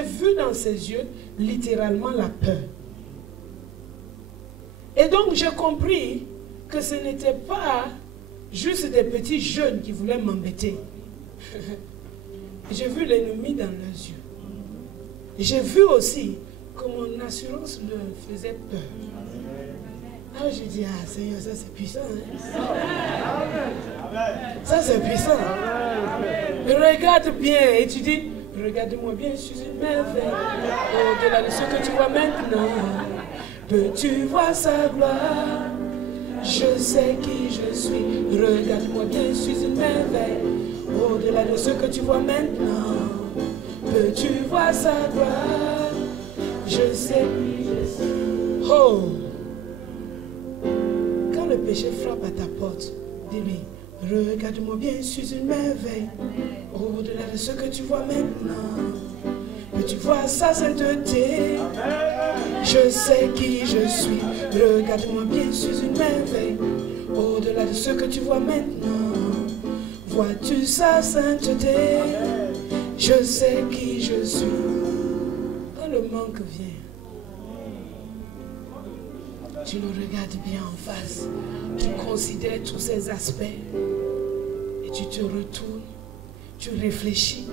vu dans ses yeux littéralement la peur. Et donc j'ai compris que ce n'était pas juste des petits jeunes qui voulaient m'embêter. J'ai vu l'ennemi dans leurs yeux. J'ai vu aussi que mon assurance leur faisait peur. Alors j'ai dit, ah Seigneur, ça c'est puissant. Hein? Ça c'est puissant. Regarde bien et tu dis, regarde-moi bien, je suis une merveille. Au-delà de ce que tu vois maintenant, peux-tu voir sa gloire? Je sais qui je suis. Regarde-moi bien, je suis une merveille. Au-delà de ce que tu vois maintenant, peux-tu voir sa gloire? Je sais qui je suis. Oh! Quand le péché frappe à ta porte, dis-lui, regarde-moi bien, je suis une merveille. Au-delà de ce que tu vois maintenant, peux-tu voir sa sainteté? Je sais qui je suis. Regarde-moi bien, je suis une merveille. Au-delà de ce que tu vois maintenant, vois-tu sa sainteté? Je sais qui je suis. Quand le manque vient, tu le regardes bien en face, tu considères tous ces aspects et tu te retournes, tu réfléchis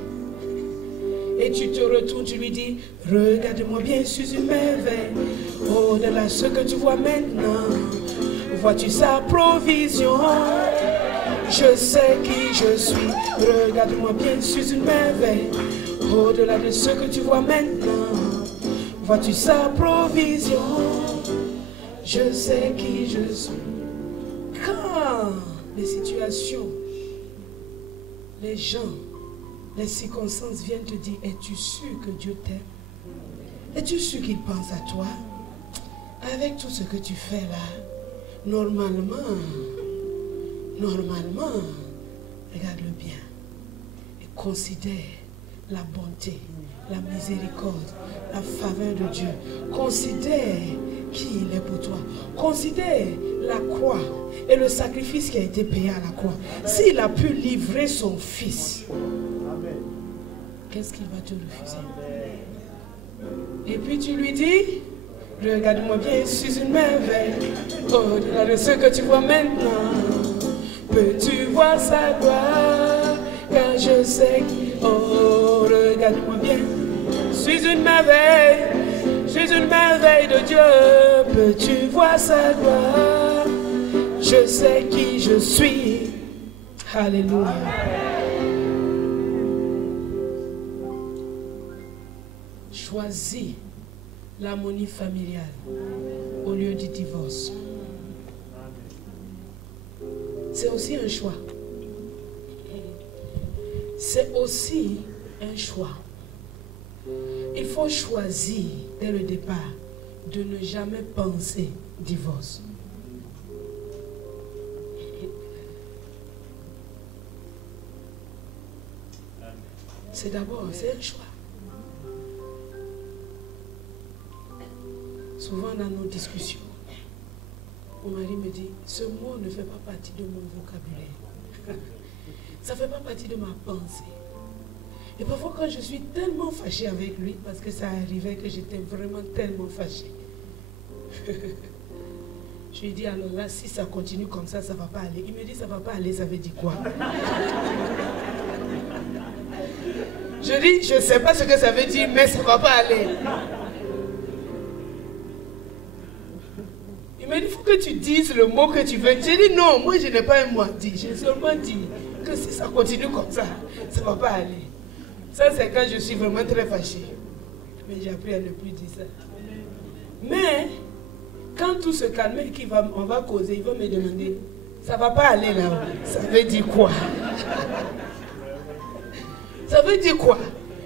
et tu te retournes, tu lui dis, regarde-moi bien, je suis une merveille. Au-delà de ce que tu vois maintenant, vois-tu sa provision? Je sais qui je suis, regarde-moi bien, je suis une merveille. Au-delà de ce que tu vois maintenant, vois-tu sa provision? Je sais qui je suis. Quand les situations, les gens, les circonstances viennent te dire, es-tu sûr que Dieu t'aime? Es-tu sûr qu'il pense à toi? Avec tout ce que tu fais là, normalement, regarde-le bien et considère la bonté, la miséricorde, la faveur de Dieu. Considère qui il est pour toi. Considère la croix et le sacrifice qui a été payé à la croix. S'il a pu livrer son fils, qu'est-ce qu'il va te refuser? Et puis tu lui dis, regarde-moi bien, je suis une merveille. Au-delà de ce que tu vois maintenant, peux-tu voir sa gloire? Car je sais qui, oh, regarde-moi bien, je suis une merveille. Je suis une merveille de Dieu. Peux-tu voir sa gloire? Je sais qui je suis. Alléluia. Choisis l'harmonie familiale au lieu du divorce. C'est aussi un choix. C'est aussi un choix. Il faut choisir dès le départ de ne jamais penser divorce. C'est d'abord, c'est un choix. Souvent dans nos discussions, mon mari me dit, ce mot ne fait pas partie de mon vocabulaire. Ça ne fait pas partie de ma pensée. Et parfois quand je suis tellement fâchée avec lui, parce que ça arrivait que j'étais vraiment tellement fâchée, je lui dis alors là, si ça continue comme ça, ça ne va pas aller. Il me dit, ça ne va pas aller, ça veut dire quoi? Je dis, je ne sais pas ce que ça veut dire, mais ça ne va pas aller. Il me dit, il faut que tu dises le mot que tu veux. J'ai dit, non, moi je n'ai pas un mot à dire. J'ai seulement dit que si ça continue comme ça, ça ne va pas aller. Ça, c'est quand je suis vraiment très fâchée. Mais j'ai appris à ne plus dire ça. Mais, quand tout se calme et qu'on va causer, il va me demander, ça ne va pas aller là. Ça veut dire quoi? Ça veut dire quoi?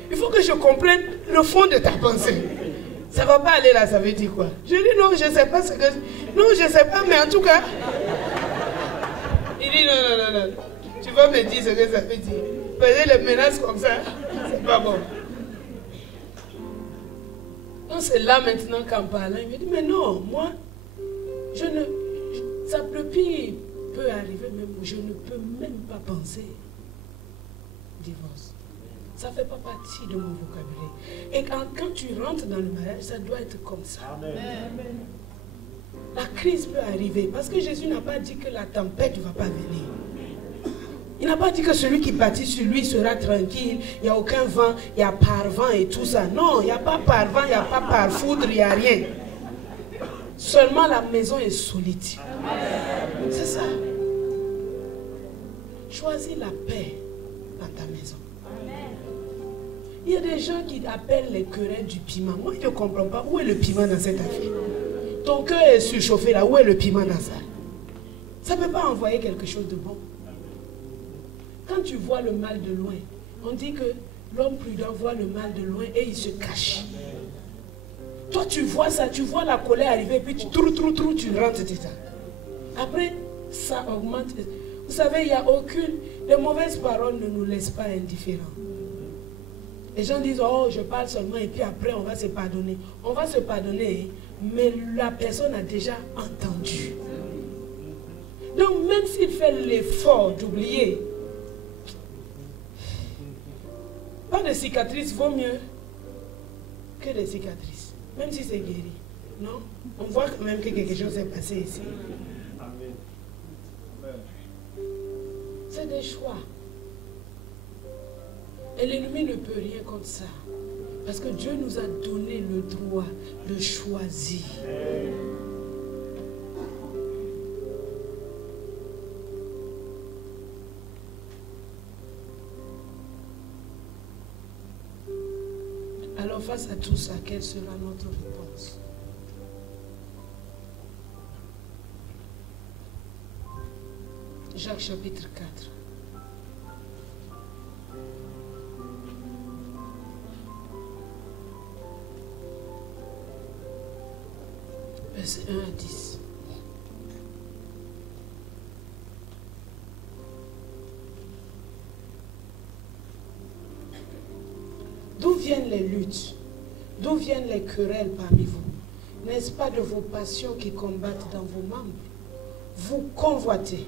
Il faut que je comprenne le fond de ta pensée. Ça ne va pas aller là, ça veut dire quoi? Je dis non, je ne sais pas ce que... Non, je ne sais pas, mais en tout cas... Il dit non. Tu vas me dire ce que ça veut dire. Faire les menaces comme ça, c'est pas bon. Donc c'est là maintenant qu'en parlant, il me dit, mais non, moi, ça le pire peut arriver, mais je ne peux même pas penser divorce. Ça ne fait pas partie de mon vocabulaire. Et quand tu rentres dans le mariage, ça doit être comme ça. Amen. La crise peut arriver, parce que Jésus n'a pas dit que la tempête ne va pas venir. Il n'a pas dit que celui qui bâtit sur lui sera tranquille, il n'y a aucun vent, il y a par vent et tout ça. Non, il n'y a pas par vent, il n'y a pas par foudre, il n'y a rien. Seulement la maison est solide. C'est ça. Choisis la paix dans ta maison. Il y a des gens qui appellent les querelles du piment. Moi, je ne comprends pas. Où est le piment dans cette affaire? Ton cœur est surchauffé là. Où est le piment dans ça? Ça ne peut pas envoyer quelque chose de bon. Quand tu vois le mal de loin, on dit que l'homme prudent voit le mal de loin et il se cache. Toi, tu vois ça, tu vois la colère arriver, puis tu rentres dedans. Après, ça augmente. Vous savez, il n'y a aucune... Les mauvaises paroles ne nous laissent pas indifférents. Les gens disent, oh, je parle seulement et puis après on va se pardonner. On va se pardonner, mais la personne a déjà entendu. Donc même s'il fait l'effort d'oublier, pas de cicatrices vaut mieux que des cicatrices. Même si c'est guéri. Non? On voit quand même que quelque chose s'est passé ici. C'est des choix. Et l'ennemi ne peut rien contre ça. Parce que Dieu nous a donné le droit de choisir. Alors face à tout ça, quelle sera notre réponse? Jacques chapitre 4. Verset 1 à 10. D'où viennent les luttes? D'où viennent les querelles parmi vous? N'est-ce pas de vos passions qui combattent dans vos membres? Vous convoitez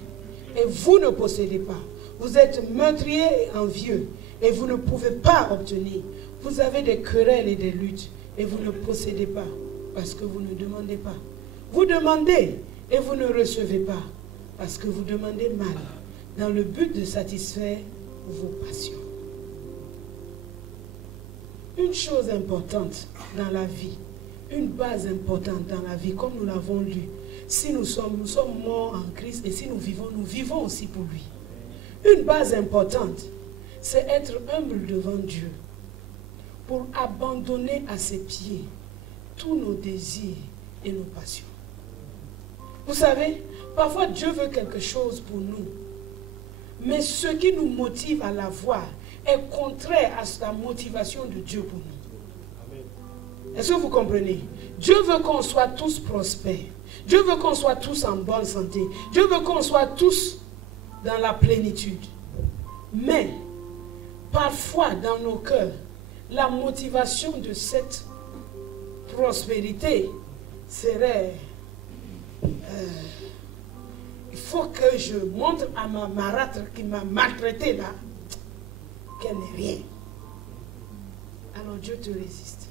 et vous ne possédez pas. Vous êtes meurtriers et envieux et vous ne pouvez pas obtenir. Vous avez des querelles et des luttes et vous ne possédez pas parce que vous ne demandez pas. Vous demandez et vous ne recevez pas parce que vous demandez mal dans le but de satisfaire vos passions. Une chose importante dans la vie, une base importante dans la vie, comme nous l'avons lu, si nous sommes morts en Christ et si nous vivons aussi pour lui. Une base importante, c'est être humble devant Dieu pour abandonner à ses pieds tous nos désirs et nos passions. Vous savez, parfois Dieu veut quelque chose pour nous, mais ce qui nous motive à l'avoir est contraire à la motivation de Dieu pour nous. Est-ce que vous comprenez? Dieu veut qu'on soit tous prospères. Dieu veut qu'on soit tous en bonne santé. Dieu veut qu'on soit tous dans la plénitude. Mais, parfois dans nos cœurs, la motivation de cette prospérité serait... il faut que je montre à ma marâtre qui m'a maltraité là, qu'elle n'est rien. Alors Dieu te résiste.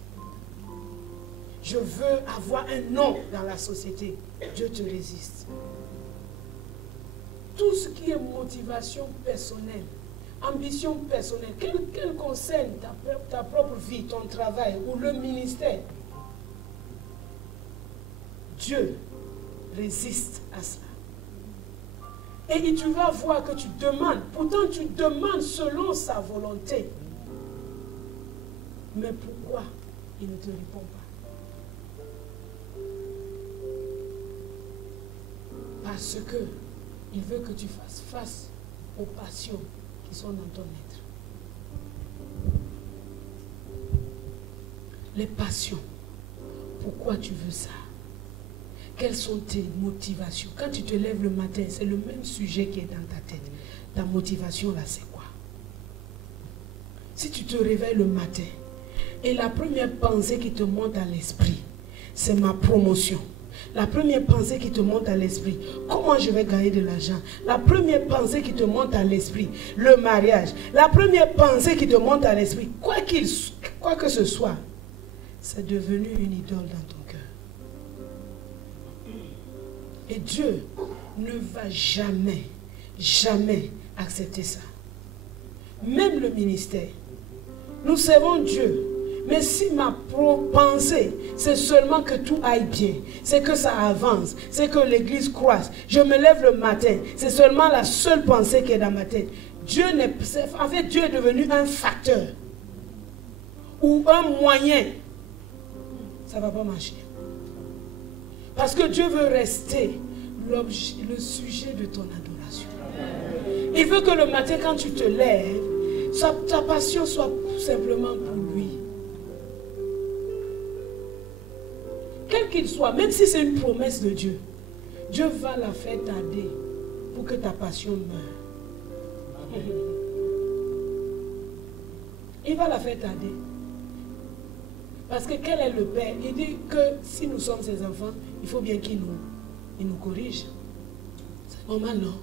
Je veux avoir un nom dans la société. Dieu te résiste. Tout ce qui est motivation personnelle, ambition personnelle, quelle concerne ta propre vie, ton travail ou le ministère, Dieu résiste à cela. Et tu vas voir que tu demandes, pourtant tu demandes selon sa volonté. Mais pourquoi il ne te répond pas? Parce que il veut que tu fasses face aux passions qui sont dans ton être. Les passions. Pourquoi tu veux ça? Quelles sont tes motivations? Quand tu te lèves le matin, c'est le même sujet qui est dans ta tête. Ta motivation là, c'est quoi? Si tu te réveilles le matin et la première pensée qui te monte à l'esprit, c'est ma promotion. La première pensée qui te monte à l'esprit, comment je vais gagner de l'argent? La première pensée qui te monte à l'esprit, le mariage. La première pensée qui te monte à l'esprit, quoi que ce soit, c'est devenu une idole dans ton cœur. Et Dieu ne va jamais, jamais accepter ça. Même le ministère. Nous servons Dieu. Mais si ma pensée, c'est seulement que tout aille bien, c'est que ça avance, c'est que l'église croisse, je me lève le matin, c'est seulement la seule pensée qui est dans ma tête. En fait, Dieu est devenu un facteur ou un moyen. Ça ne va pas marcher. Parce que Dieu veut rester le sujet de ton adoration. Il veut que le matin, quand tu te lèves, ta passion soit simplement pour lui. Quel qu'il soit, même si c'est une promesse de Dieu, Dieu va la faire tarder pour que ta passion meure. il va la faire tarder. Parce que quel est le père? Il dit que si nous sommes ses enfants, il faut bien qu'il nous corrige. C'est normal, non?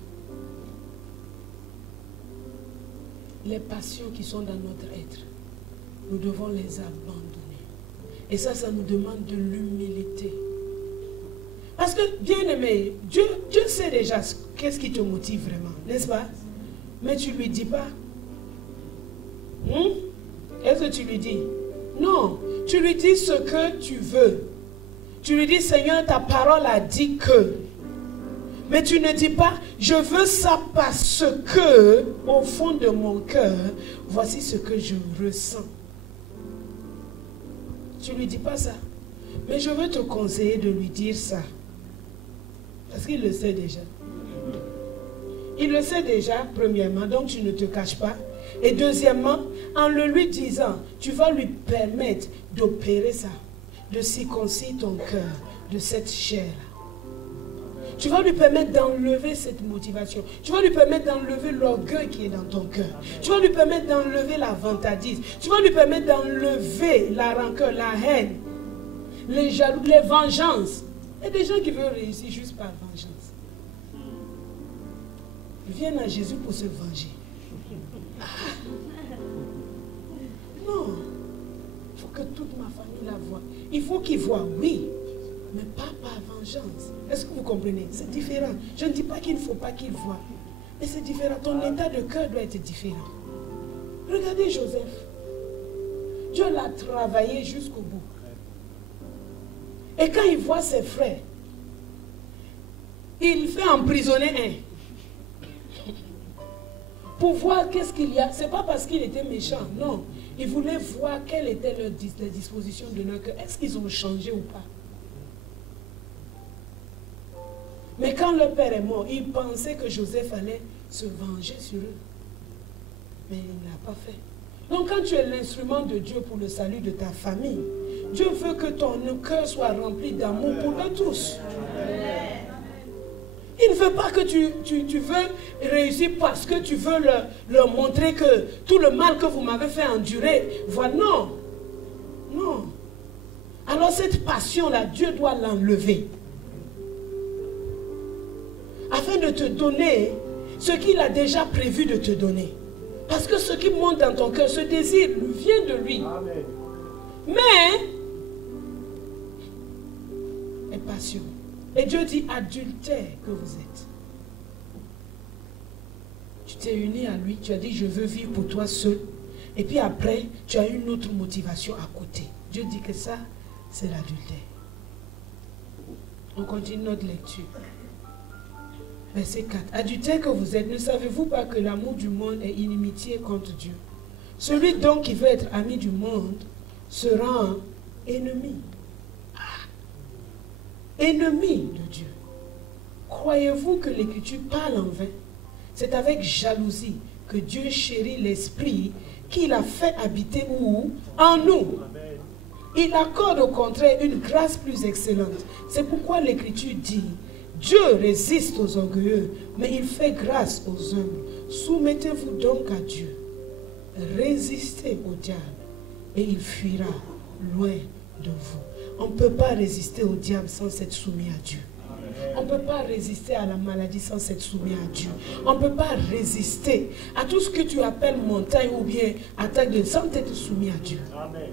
Les passions qui sont dans notre être, nous devons les abandonner. Et ça nous demande de l'humilité. Parce que, bien aimé, Dieu sait déjà qu'est-ce qui te motive vraiment, n'est-ce pas? Mais tu ne lui dis pas. Est-ce que tu lui dis? Non, tu lui dis ce que tu veux. Tu lui dis, Seigneur, ta parole a dit que. Mais tu ne dis pas, je veux ça parce que, au fond de mon cœur, voici ce que je ressens. Tu ne lui dis pas ça. Mais je veux te conseiller de lui dire ça. Parce qu'il le sait déjà. Il le sait déjà, premièrement, donc tu ne te caches pas. Et deuxièmement, en le lui disant, tu vas lui permettre d'opérer ça, de circoncire ton cœur de cette chair. Tu vas lui permettre d'enlever cette motivation. Tu vas lui permettre d'enlever l'orgueil qui est dans ton cœur. Tu vas lui permettre d'enlever la vantardise. Tu vas lui permettre d'enlever la rancœur, la haine, les jaloux, les vengeances. Il y a des gens qui veulent réussir juste par vengeance. Ils viennent à Jésus pour se venger. Non. Il faut que toute ma famille la voie. Il faut qu'ils voient, oui, mais pas par vengeance. Est-ce que vous comprenez? C'est différent. Je ne dis pas qu'il ne faut pas qu'ils voient. Mais c'est différent. Ton état de cœur doit être différent. Regardez Joseph. Dieu l'a travaillé jusqu'au bout. Et quand il voit ses frères, il fait emprisonner un. Pour voir qu'est-ce qu'il y a. Ce n'est pas parce qu'il était méchant, non. Il voulait voir quelle était leur disposition de leur cœur. Est-ce qu'ils ont changé ou pas? Mais quand leur père est mort, ils pensaient que Joseph allait se venger sur eux. Mais il ne l'a pas fait. Donc quand tu es l'instrument de Dieu pour le salut de ta famille, Dieu veut que ton cœur soit rempli d'amour pour eux tous. Il ne veut pas que tu veux réussir parce que tu veux leur montrer que tout le mal que vous m'avez fait endurer, voilà, non. Non. Alors cette passion-là, Dieu doit l'enlever. Afin de te donner ce qu'il a déjà prévu de te donner. Parce que ce qui monte dans ton cœur, ce désir, vient de lui. Amen. Mais, les passions. Et Dieu dit, adultère que vous êtes. Tu t'es uni à lui, tu as dit, je veux vivre pour toi seul. Et puis après, tu as une autre motivation à côté. Dieu dit que ça, c'est l'adultère. On continue notre lecture. Verset 4. Adultère que vous êtes, ne savez-vous pas que l'amour du monde est inimitié contre Dieu? Celui donc qui veut être ami du monde se rend ennemi. Ennemi de Dieu. Croyez-vous que l'Écriture parle en vain? C'est avec jalousie que Dieu chérit l'Esprit qu'il a fait habiter où? En nous. Il accorde au contraire une grâce plus excellente. C'est pourquoi l'Écriture dit, Dieu résiste aux orgueilleux, mais il fait grâce aux humbles. Soumettez-vous donc à Dieu. Résistez au diable et il fuira loin de vous. On ne peut pas résister au diable sans être soumis à Dieu. On ne peut pas résister à la maladie sans être soumis à Dieu. On ne peut pas résister à tout ce que tu appelles montagne ou bien attaque de sans être soumis à Dieu. Amen.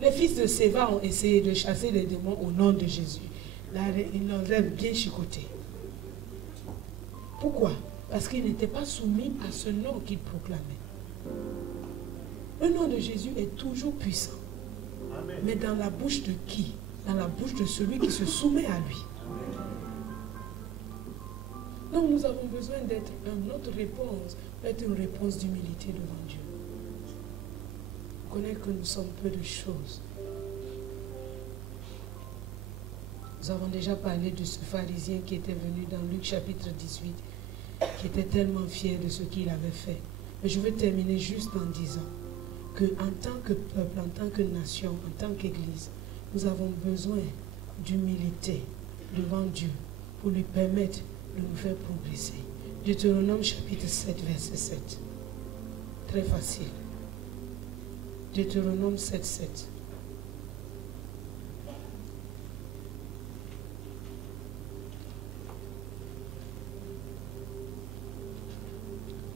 Les fils de Séva ont essayé de chasser les démons au nom de Jésus. Là, ils l'auraient bien chicoté. Pourquoi? Parce qu'ils n'étaient pas soumis à ce nom qu'ils proclamaient. Le nom de Jésus est toujours puissant. Amen. Mais dans la bouche de qui? Dans la bouche de celui qui se soumet à lui. Amen. Donc nous avons besoin d'être notre réponse, d'être une réponse d'humilité devant Dieu. Connaître que nous sommes peu de choses. Nous avons déjà parlé de ce pharisien qui était venu dans Luc chapitre 18, qui était tellement fier de ce qu'il avait fait. Mais je veux terminer juste en disant qu'en tant que peuple, en tant que nation, en tant qu'Église, nous avons besoin d'humilité devant Dieu pour lui permettre de nous faire progresser. Deutéronome chapitre 7, verset 7. Très facile. Deutéronome 7:7.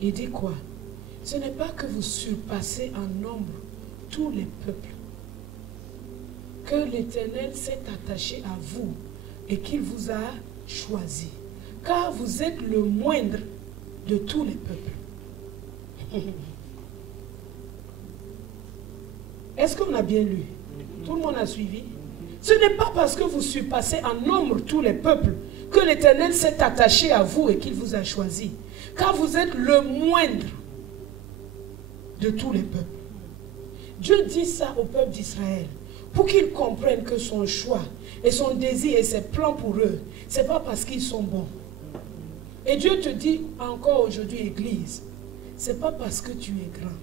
Il dit quoi? Ce n'est pas que vous surpassez en nombre tous les peuples, que l'Éternel s'est attaché à vous et qu'il vous a choisi, car vous êtes le moindre de tous les peuples. Est-ce qu'on a bien lu? Tout le monde a suivi? Ce n'est pas parce que vous surpassez en nombre tous les peuples que l'Éternel s'est attaché à vous et qu'il vous a choisi, car vous êtes le moindre de tous les peuples. Dieu dit ça au peuple d'Israël pour qu'ils comprennent que son choix et son désir et ses plans pour eux, ce n'est pas parce qu'ils sont bons. Et Dieu te dit encore aujourd'hui, Église, ce n'est pas parce que tu es grand,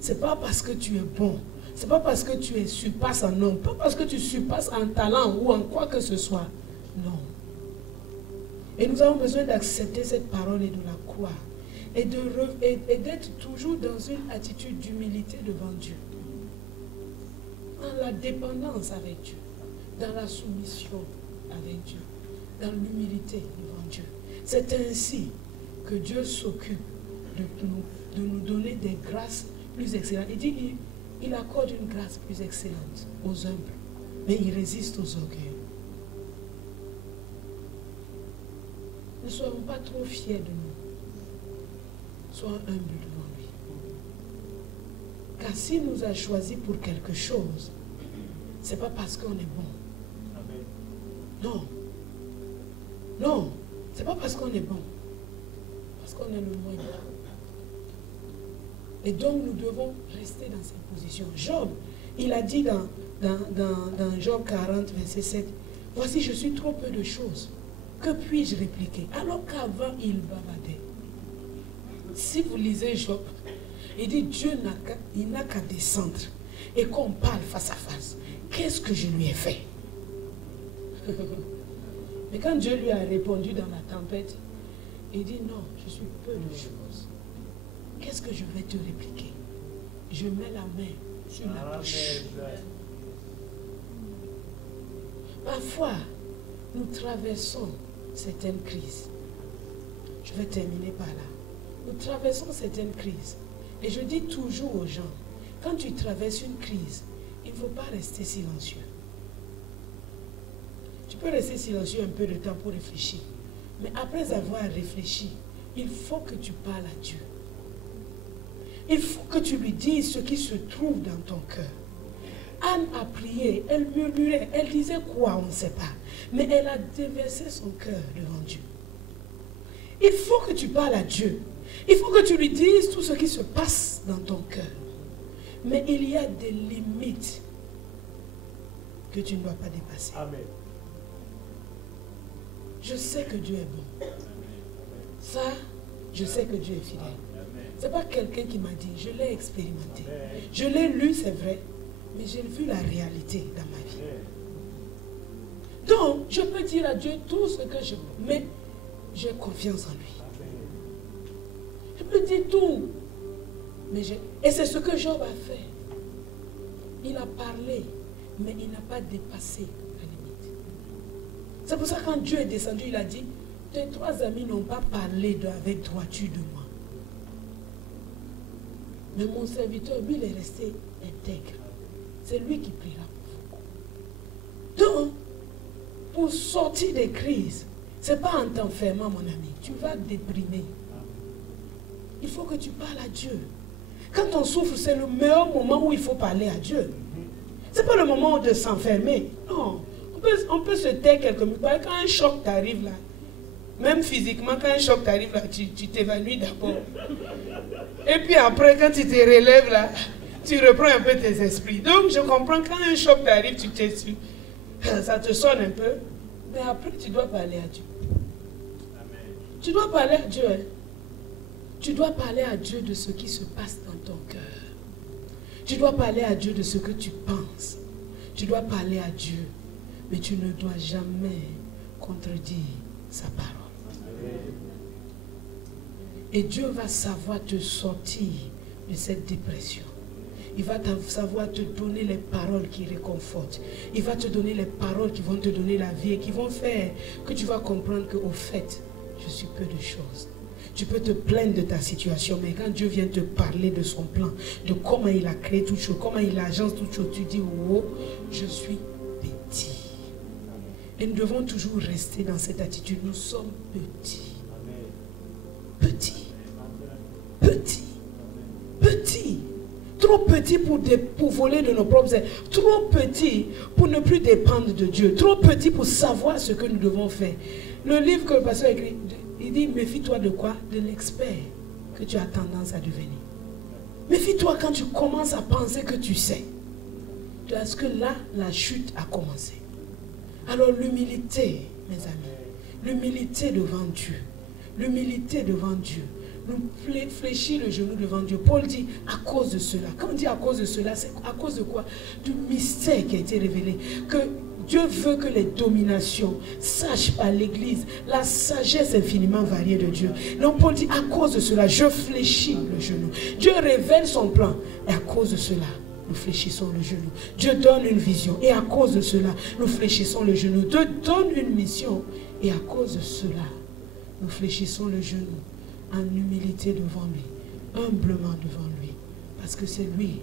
ce n'est pas parce que tu es bon, ce n'est pas parce que tu surpasses en homme, pas parce que tu surpasses en talent ou en quoi que ce soit. Non. Et nous avons besoin d'accepter cette parole et de la croire. Et d'être toujours dans une attitude d'humilité devant Dieu. Dans la dépendance avec Dieu. Dans la soumission avec Dieu. Dans l'humilité devant Dieu. C'est ainsi que Dieu s'occupe de nous donner des grâces plus excellentes. Il dit il accorde une grâce plus excellente aux humbles. Mais il résiste aux orgueilleux. Ne soyons pas trop fiers de nous. Soyons humbles devant lui. Car s'il nous a choisis pour quelque chose, ce n'est pas parce qu'on est bon. Non. Non. Ce n'est pas parce qu'on est bon. Parce qu'on est le moindre. Et donc nous devons rester dans cette position. Job, il a dit dans Job 40, verset 7, « Voici, je suis trop peu de choses. Que puis-je répliquer? » Alors qu'avant, il bavardait. Si vous lisez Job, il dit Dieu n'a qu'à descendre et qu'on parle face à face. Qu'est-ce que je lui ai fait? Mais quand Dieu lui a répondu dans la tempête, il dit non, je suis peu de choses. Qu'est-ce que je vais te répliquer? Je mets la main sur la bouche. Parfois, nous traversons certaines crises. Je vais terminer par là. Nous traversons certaines crises. Et je dis toujours aux gens, quand tu traverses une crise, il ne faut pas rester silencieux. Tu peux rester silencieux un peu de temps pour réfléchir. Mais après avoir réfléchi, il faut que tu parles à Dieu. Il faut que tu lui dises ce qui se trouve dans ton cœur. Anne a prié, elle murmurait, elle disait quoi, on ne sait pas. Mais elle a déversé son cœur devant Dieu. Il faut que tu parles à Dieu. Il faut que tu lui dises tout ce qui se passe dans ton cœur. Mais il y a des limites que tu ne dois pas dépasser. Amen. Je sais que Dieu est bon. Ça, je sais que Dieu est fidèle. Ce n'est pas quelqu'un qui m'a dit, je l'ai expérimenté. Je l'ai lu, c'est vrai, mais j'ai vu la réalité dans ma vie. Donc, je peux dire à Dieu tout ce que je peux, mais j'ai confiance en lui. Je peux dire tout. Et c'est ce que Job a fait. Il a parlé, mais il n'a pas dépassé la limite. C'est pour ça que quand Dieu est descendu, il a dit, tes 3 amis n'ont pas parlé avec droiture de moi. Mais mon serviteur, lui, il est resté intègre. C'est lui qui priera pour vous. Donc, pour sortir des crises, ce n'est pas en t'enfermant, mon ami. Tu vas déprimer. Il faut que tu parles à Dieu. Quand on souffre, c'est le meilleur moment où il faut parler à Dieu. Ce n'est pas le moment de s'enfermer. Non. On peut se taire quelques minutes. Quand un choc t'arrive là, même physiquement, quand un choc t'arrive là, tu t'évanouis d'abord. Et puis après, quand tu te relèves là, tu reprends un peu tes esprits. Donc je comprends, quand un choc t'arrive, ça te sonne un peu. Mais après, tu dois parler à Dieu. Amen. Tu dois parler à Dieu. Hein? Tu dois parler à Dieu de ce qui se passe dans ton cœur. Tu dois parler à Dieu de ce que tu penses. Tu dois parler à Dieu. Mais tu ne dois jamais contredire sa parole. Et Dieu va savoir te sortir de cette dépression. Il va savoir te donner les paroles qui réconfortent. Il va te donner les paroles qui vont te donner la vie et qui vont faire que tu vas comprendre qu'au fait, je suis peu de choses. Tu peux te plaindre de ta situation, mais quand Dieu vient te parler de son plan, de comment il a créé toutes choses, comment il agence toutes choses, tu dis, oh, je suis petit. Et nous devons toujours rester dans cette attitude. Nous sommes petits. Petits. Petits. Petits. Trop petits pour voler de nos propres ailes. Trop petits pour ne plus dépendre de Dieu. Trop petits pour savoir ce que nous devons faire. Le livre que le pasteur a écrit, il dit, méfie-toi de quoi? De l'expert que tu as tendance à devenir. Méfie-toi quand tu commences à penser que tu sais. Parce que là, la chute a commencé. Alors l'humilité, mes amis, l'humilité devant Dieu. L'humilité devant Dieu. Nous fléchir le genou devant Dieu. Paul dit à cause de cela. Quand on dit à cause de cela, c'est à cause de quoi? Du mystère qui a été révélé. Que Dieu veut que les dominations sachent par l'Église la sagesse infiniment variée de Dieu. Donc Paul dit à cause de cela, je fléchis le genou. Dieu révèle son plan. Et à cause de cela, nous fléchissons le genou. Dieu donne une vision. Et à cause de cela, nous fléchissons le genou. Dieu donne une mission. Et à cause de cela, nous fléchissons le genou. En humilité devant lui, humblement devant lui, parce que c'est lui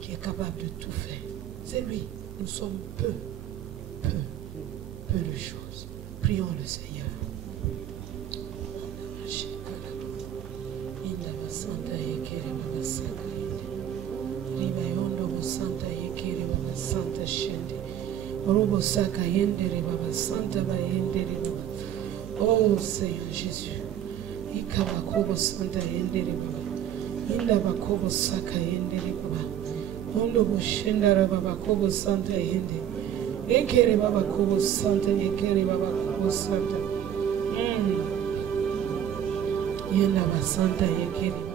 qui est capable de tout faire. C'est lui. Nous sommes peu de choses. Prions le Seigneur. Oh Seigneur Jésus. Ikabakobo Santa Yendere Baba. Inda Bakobo Saka Yendere Baba. Ondo Bushendara Baba Kobo Santa Yende. Ekere Baba Kobo Santa Yekere Baba Kobo Santa. Yenda Basanta Yekere.